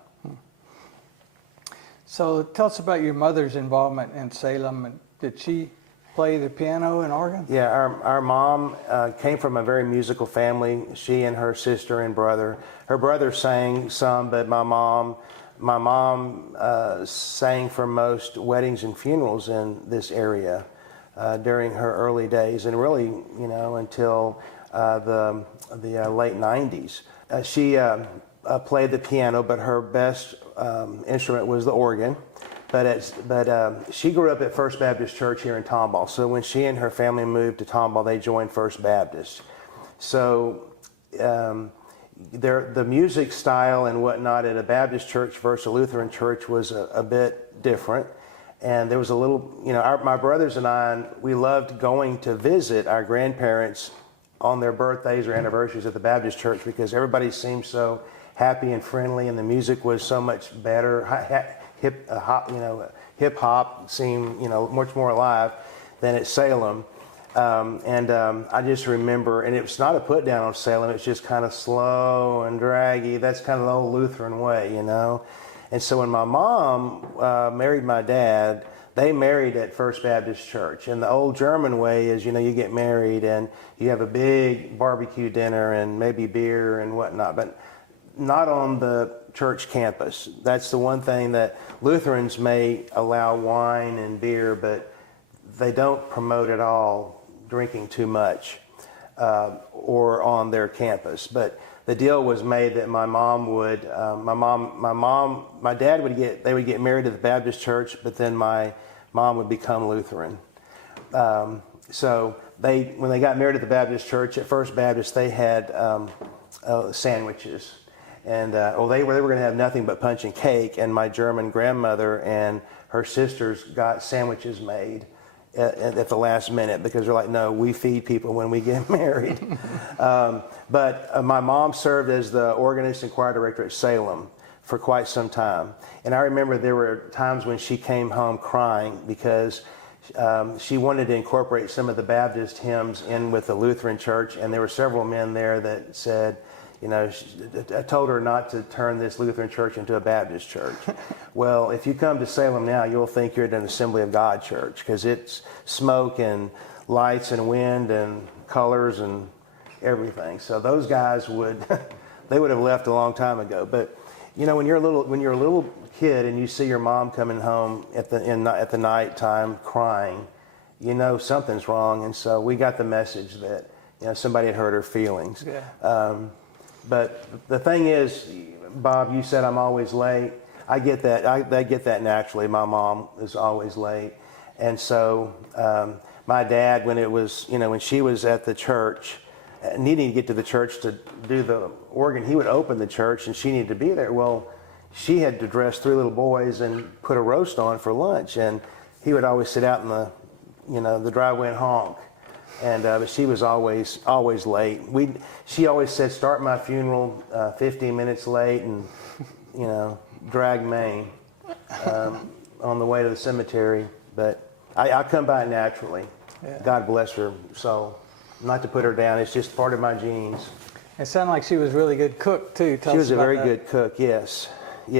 So tell us about your mother's involvement in Salem. Did she play the piano and organ? Yeah, our mom came from a very musical family. She and her sister and brother. Her brother sang some, but my mom sang for most weddings and funerals in this area during her early days, and really, until the late 90s. She played the piano, but her best instrument was the organ. But she grew up at First Baptist Church here in Tomball. So when she and her family moved to Tomball, they joined First Baptist. So the music style and whatnot at a Baptist church versus a Lutheran church was a bit different. And there was a little, my brothers and I, we loved going to visit our grandparents on their birthdays or anniversaries at the Baptist church because everybody seemed so happy and friendly, and the music was so much better. Hip hop seemed much more alive than at Salem, I just remember, and it's not a put down on Salem. It's just kind of slow and draggy. That's kind of the old Lutheran way, And so when my mom married my dad, they married at First Baptist Church. And the old German way is, you get married and you have a big barbecue dinner and maybe beer and whatnot, but not on the church campus. That's the one thing that Lutherans may allow wine and beer, but they don't promote at all drinking too much or on their campus. But the deal was made that my dad would get married to the Baptist church, but then my mom would become Lutheran. So when they got married at the Baptist church at First Baptist, they had sandwiches. And they were going to have nothing but punch and cake, and my German grandmother and her sisters got sandwiches made at the last minute because they're like, no, we feed people when we get married. But my mom served as the organist and choir director at Salem for quite some time. And I remember there were times when she came home crying because she wanted to incorporate some of the Baptist hymns in with the Lutheran church, and there were several men there that said, I told her not to turn this Lutheran church into a Baptist church. Well, if you come to Salem now, you'll think you're at an Assembly of God church because it's smoke and lights and wind and colors and everything. So those guys they would have left a long time ago. But when you're a little kid and you see your mom coming home at the night time crying, something's wrong. And so we got the message that somebody had hurt her feelings. Yeah. But the thing is, Bob, you said I'm always late. I get that. I get that naturally. My mom is always late. And so my dad, when she was at the church, needing to get to the church to do the organ, he would open the church and she needed to be there. Well, she had to dress 3 little boys and put a roast on for lunch. And he would always sit out in the driveway and honk. And but she was always late. She always said, "Start my funeral 15 minutes late," and drag Maine on the way to the cemetery. But I come by it naturally. Yeah. God bless her soul. Not to put her down. It's just part of my genes. It sounded like she was a really good cook too. She was a very good cook. Yes. We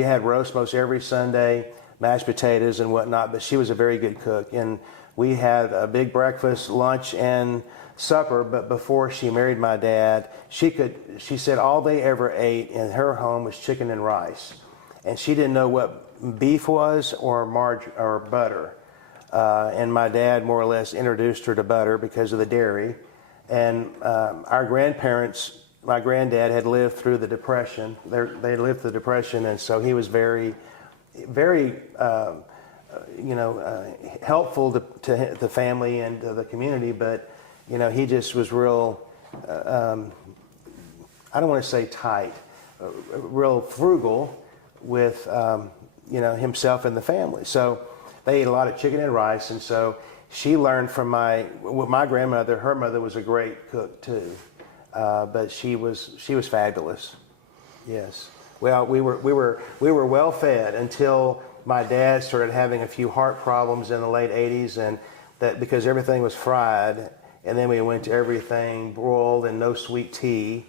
had roast most every Sunday, mashed potatoes and whatnot. But she was a very good cook, and we had a big breakfast, lunch, and supper. But before she married my dad, she said all they ever ate in her home was chicken and rice, and she didn't know what beef was or butter. And my dad more or less introduced her to butter because of the dairy. And our grandparents, my granddad had lived through the Depression. They lived through the Depression, and so he was very, very helpful to the family and to the community, but he just was real, I don't want to say tight, real frugal with himself and the family. So they ate a lot of chicken and rice, and so she learned from my grandmother. Her mother was a great cook too, but she was fabulous. Yes. Well, we were well fed until my dad started having a few heart problems in the late 80s, and that because everything was fried, and then we went to everything broiled and no sweet tea,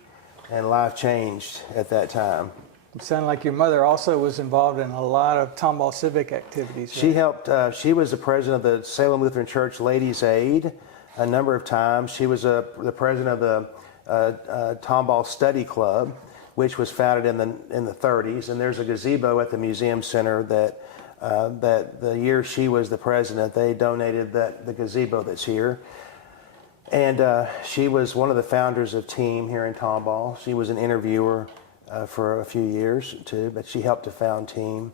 and life changed at that time. It sounded like your mother also was involved in a lot of Tomball civic activities. She right? helped, she was the president of the Salem Lutheran Church Ladies Aid a number of times. She was the president of the Tomball Study Club, which was founded in the 30s. And there's a gazebo at the museum center that the year she was the president, they donated the gazebo that's here. And she was one of the founders of TEAM here in Tomball. She was an interviewer for a few years too, but she helped to found TEAM.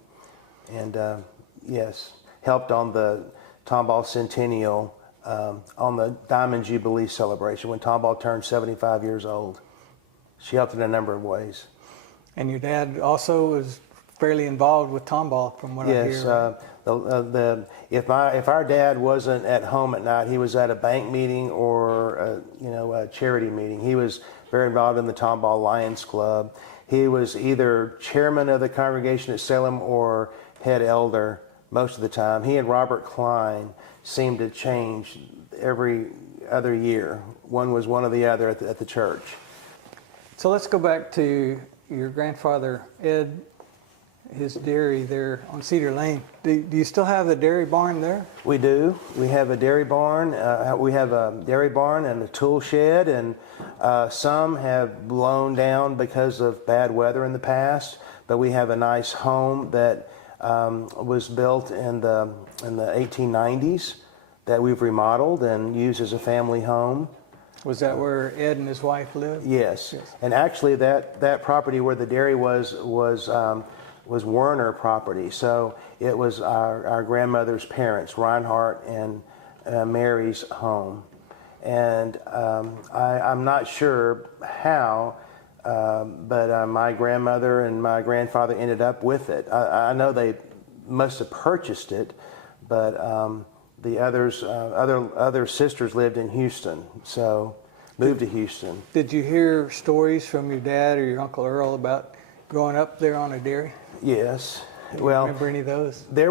And yes, helped on the Tomball Centennial, on the Diamond Jubilee celebration when Tomball turned 75 years old. She helped in a number of ways. And your dad also was fairly involved with Tomball, from what I hear. Yes, if our dad wasn't at home at night, he was at a bank meeting or a charity meeting. He was very involved in the Tomball Lions Club. He was either chairman of the congregation at Salem or head elder most of the time. He and Robert Klein seemed to change every other year. One was one or the other at the church. So let's go back to your grandfather, Ed, his dairy there on Cedar Lane. Do you still have the dairy barn there? We do. We have a dairy barn. We have a dairy barn and a tool shed, and some have blown down because of bad weather in the past. But we have a nice home that was built in the 1890s that we've remodeled and used as a family home. Was that where Ed and his wife lived? Yes. And actually, that property where the dairy was Werner property. So it was our grandmother's parents, Reinhardt and Mary's home. And I'm not sure how, but my grandmother and my grandfather ended up with it. I know they must have purchased it, but the other sisters lived in Houston, so moved to Houston. Did you hear stories from your dad or your Uncle Earl about growing up there on a dairy? Yes. Do you Well, remember any of those? They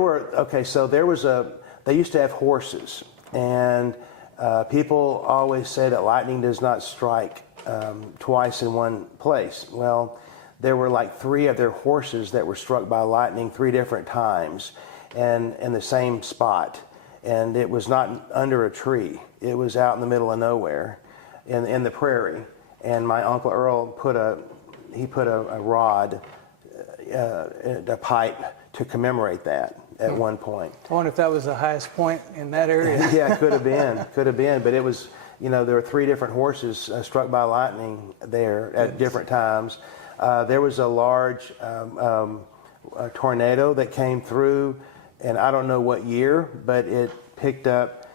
used to have horses, and people always say that lightning does not strike twice in one place. Well, there were like 3 of their horses that were struck by lightning 3 different times, and in the same spot. And it was not under a tree. It was out in the middle of nowhere, in the prairie. And my Uncle Earl put a rod, a pipe to commemorate that at one point. I wonder if that was the highest point in that area. Yeah, it could have been. But it was, there were 3 different horses struck by lightning there at different times. There was a large tornado that came through, and I don't know what year, but it picked up.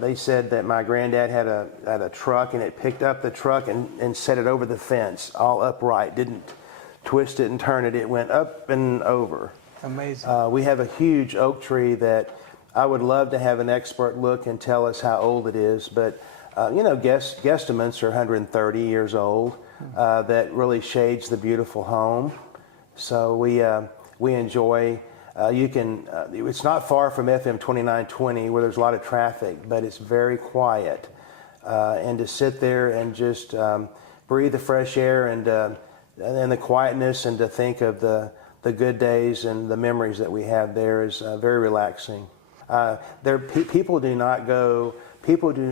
They said that my granddad had a truck, and it picked up the truck and set it over the fence, all upright. Didn't twist it and turn it. It went up and over. Amazing. We have a huge oak tree that I would love to have an expert look and tell us how old it is. But, guesstimates are 130 years old. That really shades the beautiful home. So we enjoy. It's not far from FM 2920 where there's a lot of traffic, but it's very quiet. And to sit there and just breathe the fresh air and the quietness, and to think of the good days and the memories that we have there is very relaxing. People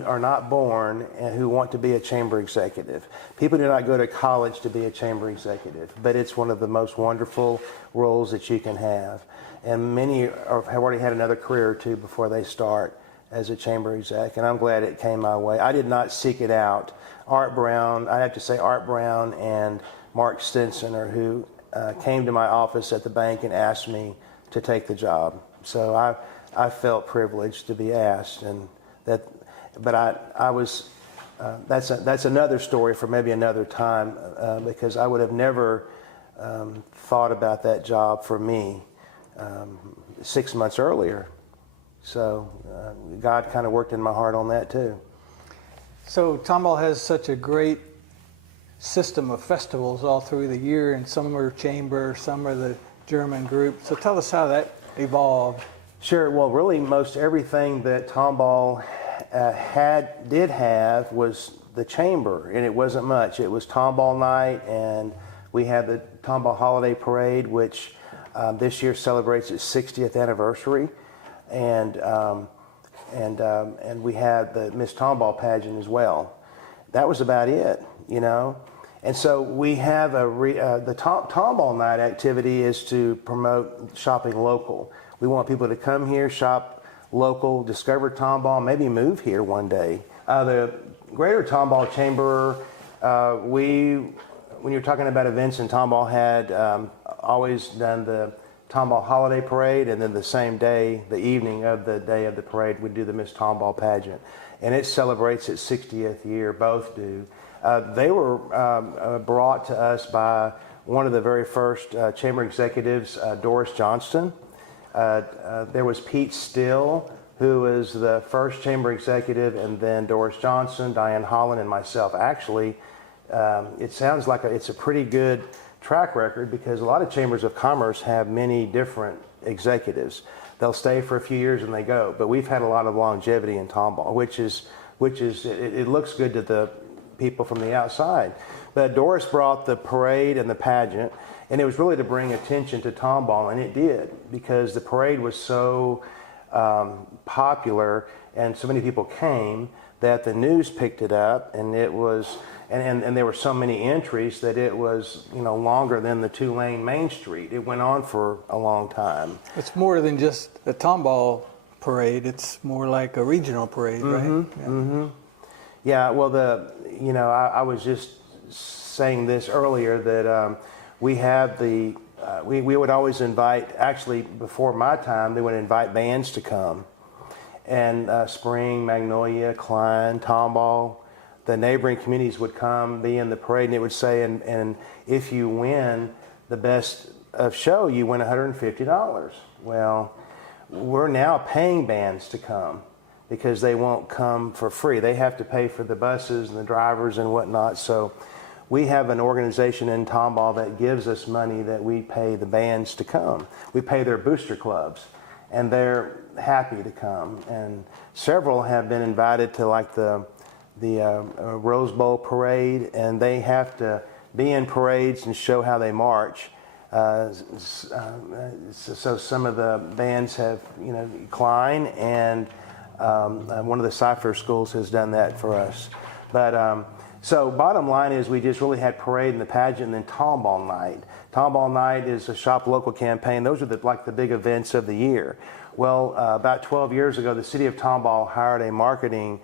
are not born who want to be a chamber executive. People do not go to college to be a chamber executive, but it's one of the most wonderful roles that you can have. And many have already had another career or 2 before they start as a chamber exec, and I'm glad it came my way. I did not seek it out. Art Brown and Mark Stinson are who came to my office at the bank and asked me to take the job. So I felt privileged to be asked, but I was. That's another story for maybe another time, because I would have never thought about that job for me 6 months earlier. So God kind of worked in my heart on that too. So Tomball has such a great system of festivals all through the year, and some are chamber, some are the German group. So tell us how that evolved. Sure. Well, really, most everything that Tomball did have was the chamber, and it wasn't much. It was Tomball night and We have the Tomball Holiday Parade, which this year celebrates its 60th anniversary, and we had the Miss Tomball pageant as well. That was about it, you know. And so we have the Tomball night activity is to promote shopping local. We want people to come here, shop local, discover Tomball, maybe move here one day. The Greater Tomball Chamber, when you're talking about events in Tomball, had always done the Tomball Holiday Parade, and then the same day, the evening of the day of the parade, we'd do the Miss Tomball pageant. And it celebrates its 60th year, both do. They were brought to us by one of the very first chamber executives, Doris Johnston. There was Pete Still, who was the first chamber executive, and then Doris Johnson, Diane Holland, and myself. Actually, it sounds like it's a pretty good track record, because a lot of chambers of commerce have many different executives. They'll stay for a few years and they go. But we've had a lot of longevity in Tomball, which it looks good to the people from the outside. But Doris brought the parade and the pageant, and it was really to bring attention to Tomball, and it did, because the parade was so popular and so many people came that the news picked it up, and it was and there were so many entries that it was, you know, longer than the 2-lane Main Street. It went on for a long time. It's more than just a Tomball parade. It's more like a regional parade, right? Yeah. Mm-hmm. Yeah. Well, I was just saying this earlier that we have we would always invite. Actually, before my time, they would invite bands to come, and Spring, Magnolia, Klein, Tomball. The neighboring communities would come, be in the parade, and it would say, and if you win the best of show, you win $150. Well, we're now paying bands to come, because they won't come for free. They have to pay for the buses and the drivers and whatnot. So we have an organization in Tomball that gives us money that we pay the bands to come. We pay their booster clubs, and they're happy to come. And several have been invited to like the Rose Bowl parade, and they have to be in parades and show how they march. So some of the bands have, you know, Klein and one of the Cypher schools has done that for us. But so bottom line is, we just really had parade and the pageant, and then Tomball Night. Tomball Night is a shop local campaign. Those are the big events of the year. Well, about 12 years ago, the city of Tomball hired a marketing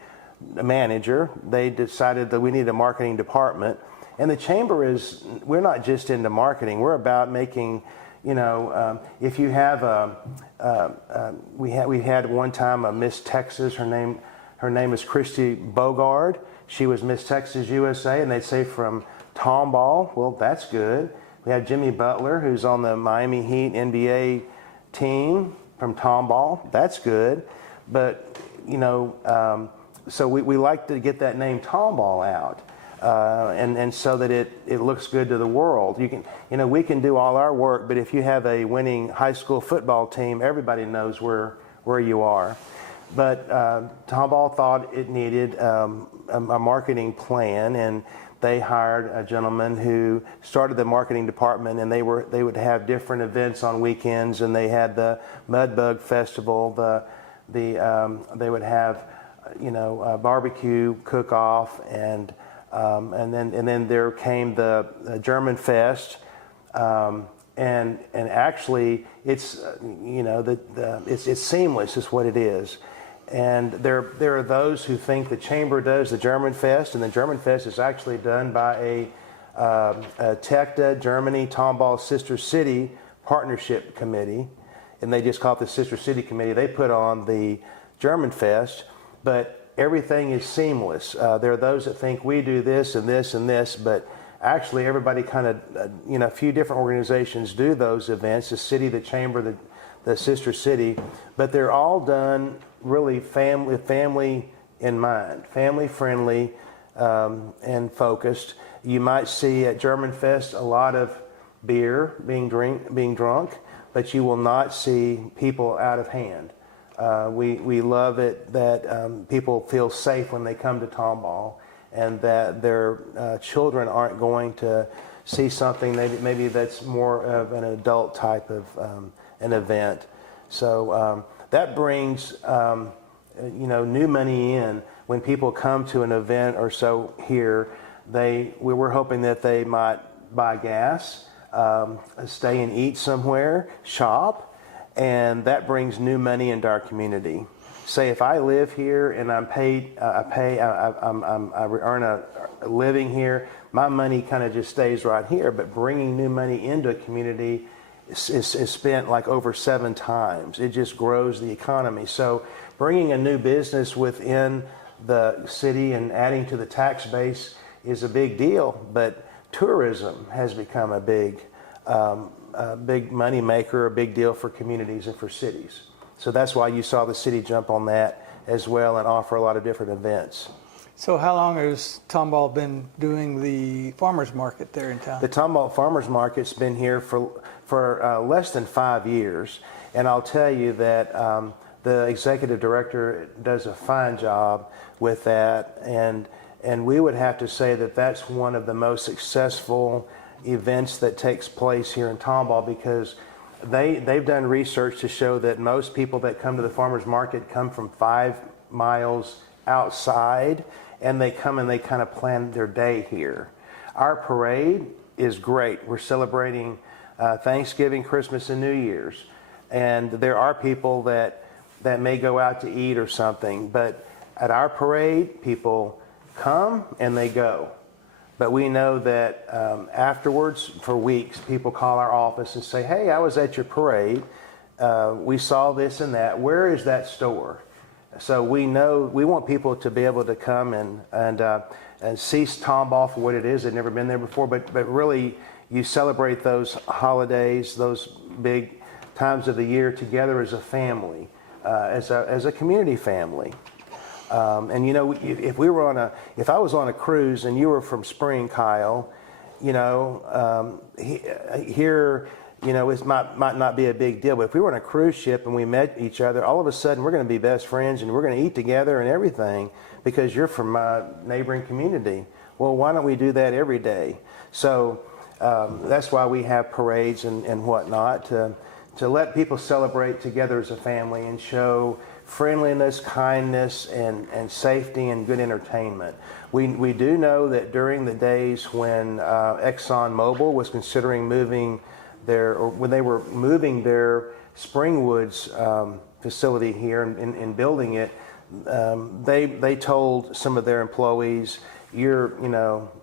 manager. They decided that we need a marketing department, and the chamber we're not just into marketing. We're about making, you know, if you have we had one time a Miss Texas. Her name is Christy Bogard. She was Miss Texas USA, and they'd say from Tomball. Well, that's good. We had Jimmy Butler, who's on the Miami Heat NBA team, from Tomball. That's good. But, you know, so we like to get that name Tomball out, and so that it looks good to the world. We can do all our work, but if you have a winning high school football team, everybody knows where you are. But Tomball thought it needed a marketing plan, and they hired a gentleman who started the marketing department, and they would have different events on weekends, and they had the Mudbug Festival. They would have, you know, barbecue cook-off, and then there came the German Fest, and actually it's you know it's seamless is what it is. And there are those who think the chamber does the German Fest, and the German Fest is actually done by a TECTA Germany Tomball Sister City Partnership Committee, and they just call it the Sister City Committee. They put on the German Fest, but everything is seamless. There are those that think we do this and this and this, but actually everybody kind of, a few different organizations do those events, the city, the chamber, the sister city, but they're all done really family in mind, family friendly and focused. You might see at German Fest a lot of beer being drunk, but you will not see people out of hand. We love it that people feel safe when they come to Tomball, and that their children aren't going to see something maybe that's more of an adult type of an event. So that brings new money in. When people come to an event or so here, we were hoping that they might buy gas, stay and eat somewhere, shop, and that brings new money into our community. Say if I live here and I earn a living here, my money kind of just stays right here. But bringing new money into a community is spent like over 7 times. It just grows the economy. So bringing a new business within the city and adding to the tax base is a big deal. But tourism has become a big money maker, a big deal for communities and for cities. So that's why you saw the city jump on that as well and offer a lot of different events. So how long has Tomball been doing the farmers market there in town? The Tomball Farmers Market's been here for less than 5 years, and I'll tell you that the executive director does a fine job with that, and we would have to say that that's one of the most successful events that takes place here in Tomball, because they've done research to show that most people that come to the farmers market come from 5 miles outside, and they come and they kind of plan their day here. Our parade is great. We're celebrating Thanksgiving, Christmas, and New Year's, and there are people that may go out to eat or something, but at our parade, people come and they go. But we know that afterwards, for weeks, people call our office and say, hey, I was at your parade. We saw this and that. Where is that store? So we know we want people to be able to come and see Tomball for what it is. They've never been there before, but really you celebrate those holidays, those big times of the year together as a family, as a community family. And if I was on a cruise and you were from Spring, Kyle, here, it might not be a big deal. But if we were on a cruise ship and we met each other, all of a sudden we're going to be best friends and we're going to eat together and everything because you're from a neighboring community. Well, why don't we do that every day? So that's why we have parades and whatnot to let people celebrate together as a family and show friendliness, kindness, and safety and good entertainment. We do know that during the days when ExxonMobil was considering moving when they were moving their Springwoods facility here and building it, they told some of their employees, you're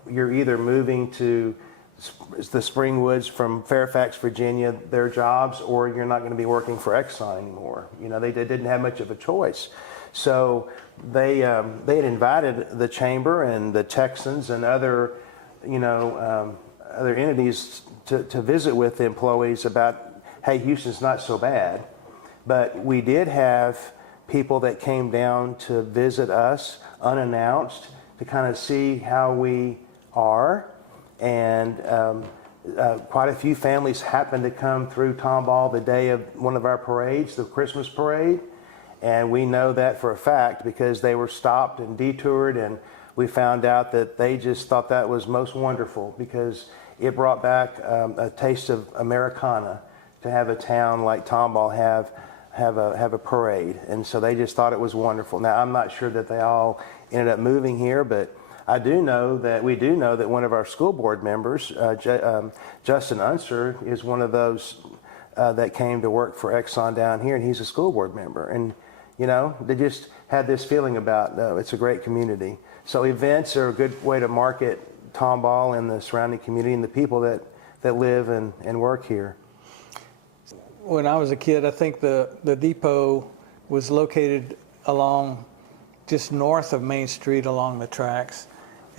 either moving to the Springwoods from Fairfax, Virginia, their jobs, or you're not going to be working for Exxon anymore. They didn't have much of a choice. So they had invited the chamber and the Texans and other entities to visit with the employees about, hey, Houston's not so bad. But we did have people that came down to visit us unannounced to kind of see how we are. And quite a few families happened to come through Tomball the day of one of our parades, the Christmas parade. And we know that for a fact because they were stopped and detoured, and we found out that they just thought that was most wonderful because it brought back a taste of Americana to have a town like Tomball have a parade. And so they just thought it was wonderful. Now, I'm not sure that they all ended up moving here, but we do know that one of our school board members, Justin Unser, is one of those that came to work for Exxon down here, and he's a school board member. And, they just had this feeling about, it's a great community. So events are a good way to market Tomball and the surrounding community and the people that live and work here. When I was a kid, I think the depot was located along just north of Main Street along the tracks.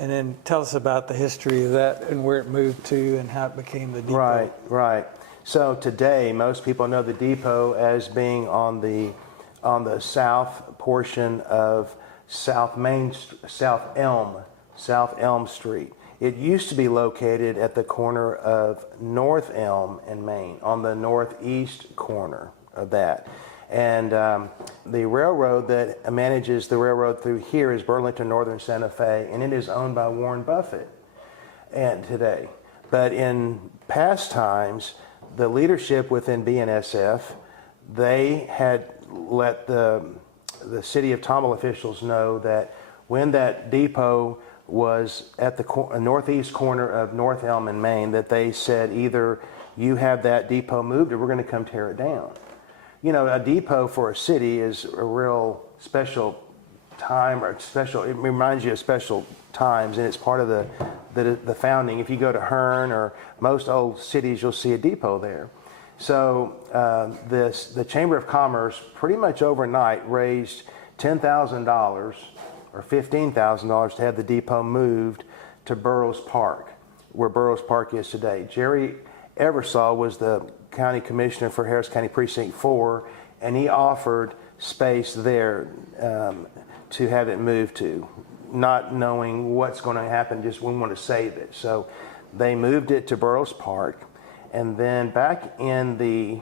And then tell us about the history of that and where it moved to and how it became the depot. Right. So today, most people know the depot as being on the south portion of South Elm Street. It used to be located at the corner of North Elm and Main, on the northeast corner of that. And the railroad that manages the railroad through here is Burlington Northern Santa Fe, and it is owned by Warren Buffett. And today, But in past times, the leadership within BNSF, they had let the city of Tomball officials know that when that depot was at the northeast corner of North Elm and Main, that they said either you have that depot moved or we're going to come tear it down. You know, a depot for a city is a real special time, or special, it reminds you of special times, and it's part of the founding. If you go to Hearn or most old cities, you'll see a depot there. So the Chamber of Commerce pretty much overnight raised $10,000 or $15,000 to have the depot moved to Burroughs Park, where Burroughs Park is today. Jerry Eversole was the county commissioner for Harris County Precinct 4, and he offered space there to have it moved to, not knowing what's going to happen, just we want to save it. So they moved it to Burroughs Park. And then back in the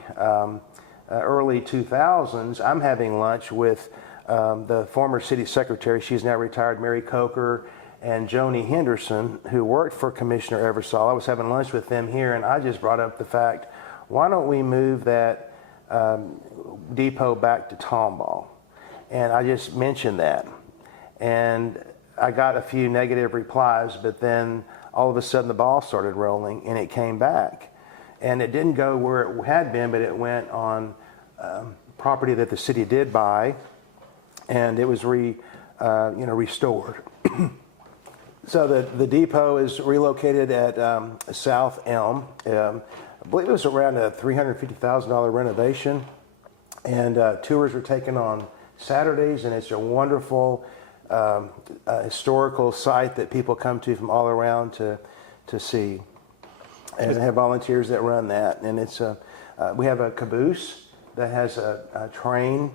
early 2000s, I'm having lunch with the former city secretary, she's now retired, Mary Coker, and Joni Henderson, who worked for Commissioner Eversole. I was having lunch with them here, and I just brought up the fact, why don't we move that depot back to Tomball? And I just mentioned that. And I got a few negative replies, but then all of a sudden the ball started rolling, and it came back. And it didn't go where it had been, but it went on property that the city did buy, and it was restored. So the depot is relocated at South Elm. I believe it was around a $350,000 renovation, and tours are taken on Saturdays, and it's a wonderful historical site that people come to from all around to see. And they have volunteers that run that, and it's we have a caboose that has a train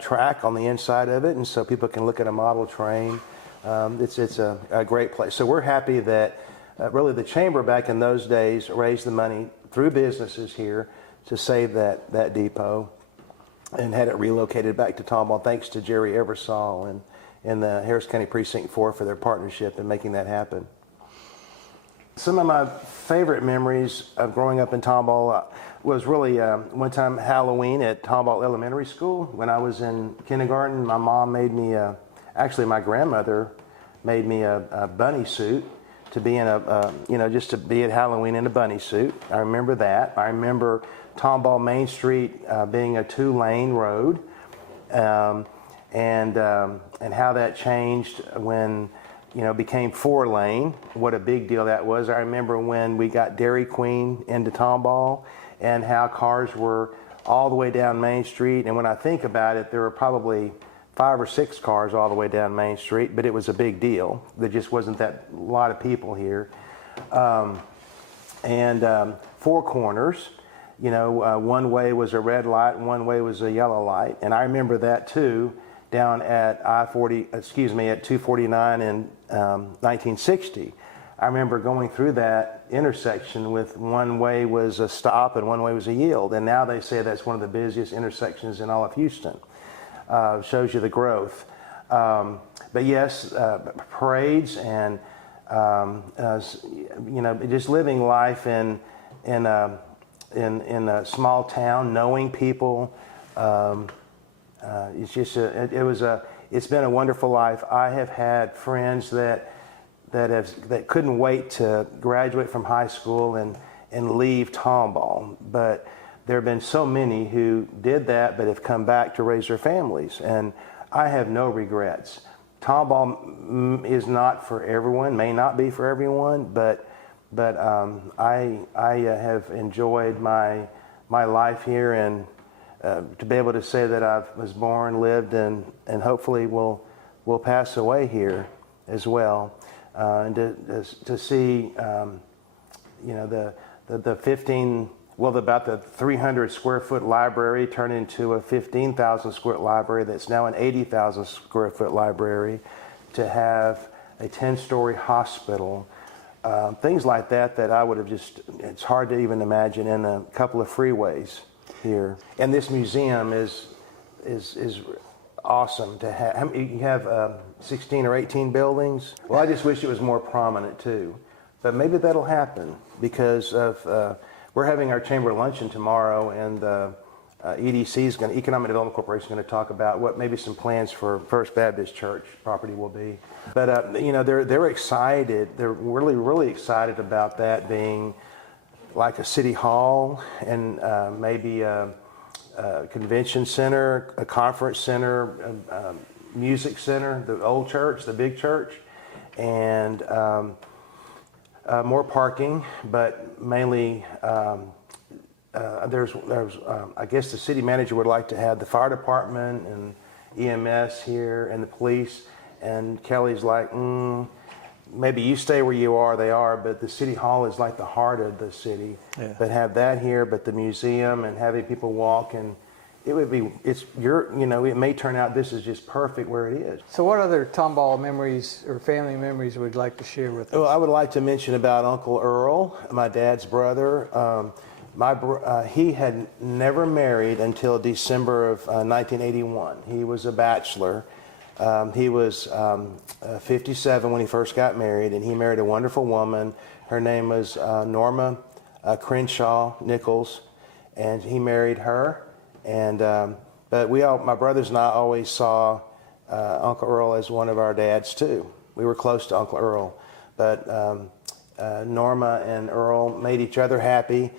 track on the inside of it, and so people can look at a model train. It's a great place. So we're happy that really the chamber back in those days raised the money through businesses here to save that depot and had it relocated back to Tomball, thanks to Jerry Eversole and the Harris County Precinct 4 for their partnership in making that happen. Some of my favorite memories of growing up in Tomball was really one time Halloween at Tomball Elementary School. When I was in kindergarten, my mom made me, actually my grandmother made me a bunny suit to be in just to be at Halloween in a bunny suit. I remember that. I remember Tomball Main Street being a 2-lane road, and how that changed when became 4-lane. What a big deal that was. I remember when we got Dairy Queen into Tomball and how cars were all the way down Main Street. And when I think about it, there were probably 5 or 6 cars all the way down Main Street, but it was a big deal. There just wasn't that lot of people here. And 4 corners, one way was a red light and one way was a yellow light. And I remember that too, down at at 249 in 1960. I remember going through that intersection with one way was a stop and one way was a yield. And now they say that's one of the busiest intersections in all of Houston. Shows you the growth. But yes, parades and just living life in a small town, knowing people. It's been a wonderful life. I have had friends that couldn't wait to graduate from high school and leave Tomball, but there have been so many who did that but have come back to raise their families, and I have no regrets. Tomball is not for everyone, may not be for everyone, but I have enjoyed my life here, and to be able to say that I was born, lived, and hopefully will pass away here as well, and to see about the 300 square foot library turn into a 15,000 square library that's now an 80,000 square foot library, to have a 10-story hospital, things like that I would have it's hard to even imagine in a couple of freeways here. And this museum is awesome to have. You have 16 or 18 buildings. Well, I just wish it was more prominent too. but maybe that'll happen because of we're having our chamber luncheon tomorrow, and EDC is Economic Development Corporation is going to talk about what maybe some plans for First Baptist Church property will be. But you know, they're excited. They're really excited about that being like a city hall and maybe a convention center, a conference center, a music center, the old church, the big church, and more parking, but mainly there's I guess the city manager would like to have the fire department and EMS here and the police, and Kelly's like, maybe you stay where you are, they are, but the city hall is like the heart of the city. Yeah. But have that here, but the museum and having people walk, and it would be, it may turn out this is just perfect where it is. So what other Tomball memories or family memories would you like to share with us? Well, I would like to mention about Uncle Earl, my dad's brother. He had never married until December of 1981. He was a bachelor. He was 57 when he first got married, and he married a wonderful woman. Her name was Norma Crenshaw Nichols, and he married her. And but my brothers and I always saw Uncle Earl as one of our dads too. We were close to Uncle Earl, but Norma and Earl made each other happy.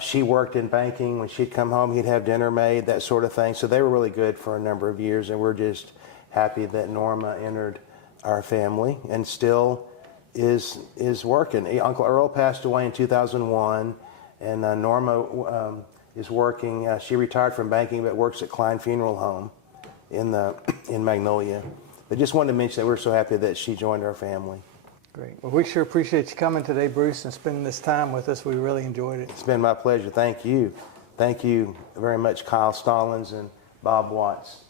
She worked in banking. When she'd come home, he'd have dinner made, that sort of thing. So they were really good for a number of years, and we're just happy that Norma entered our family and still is working. Uncle Earl passed away in 2001, and Norma is working. She retired from banking, but works at Klein Funeral Home in Magnolia. But just wanted to mention that we're so happy that she joined our family. Great. Well, we sure appreciate you coming today, Bruce, and spending this time with us. We really enjoyed it. It's been my pleasure. Thank you. Thank you very much, Kyle Stallones and Bob Watts.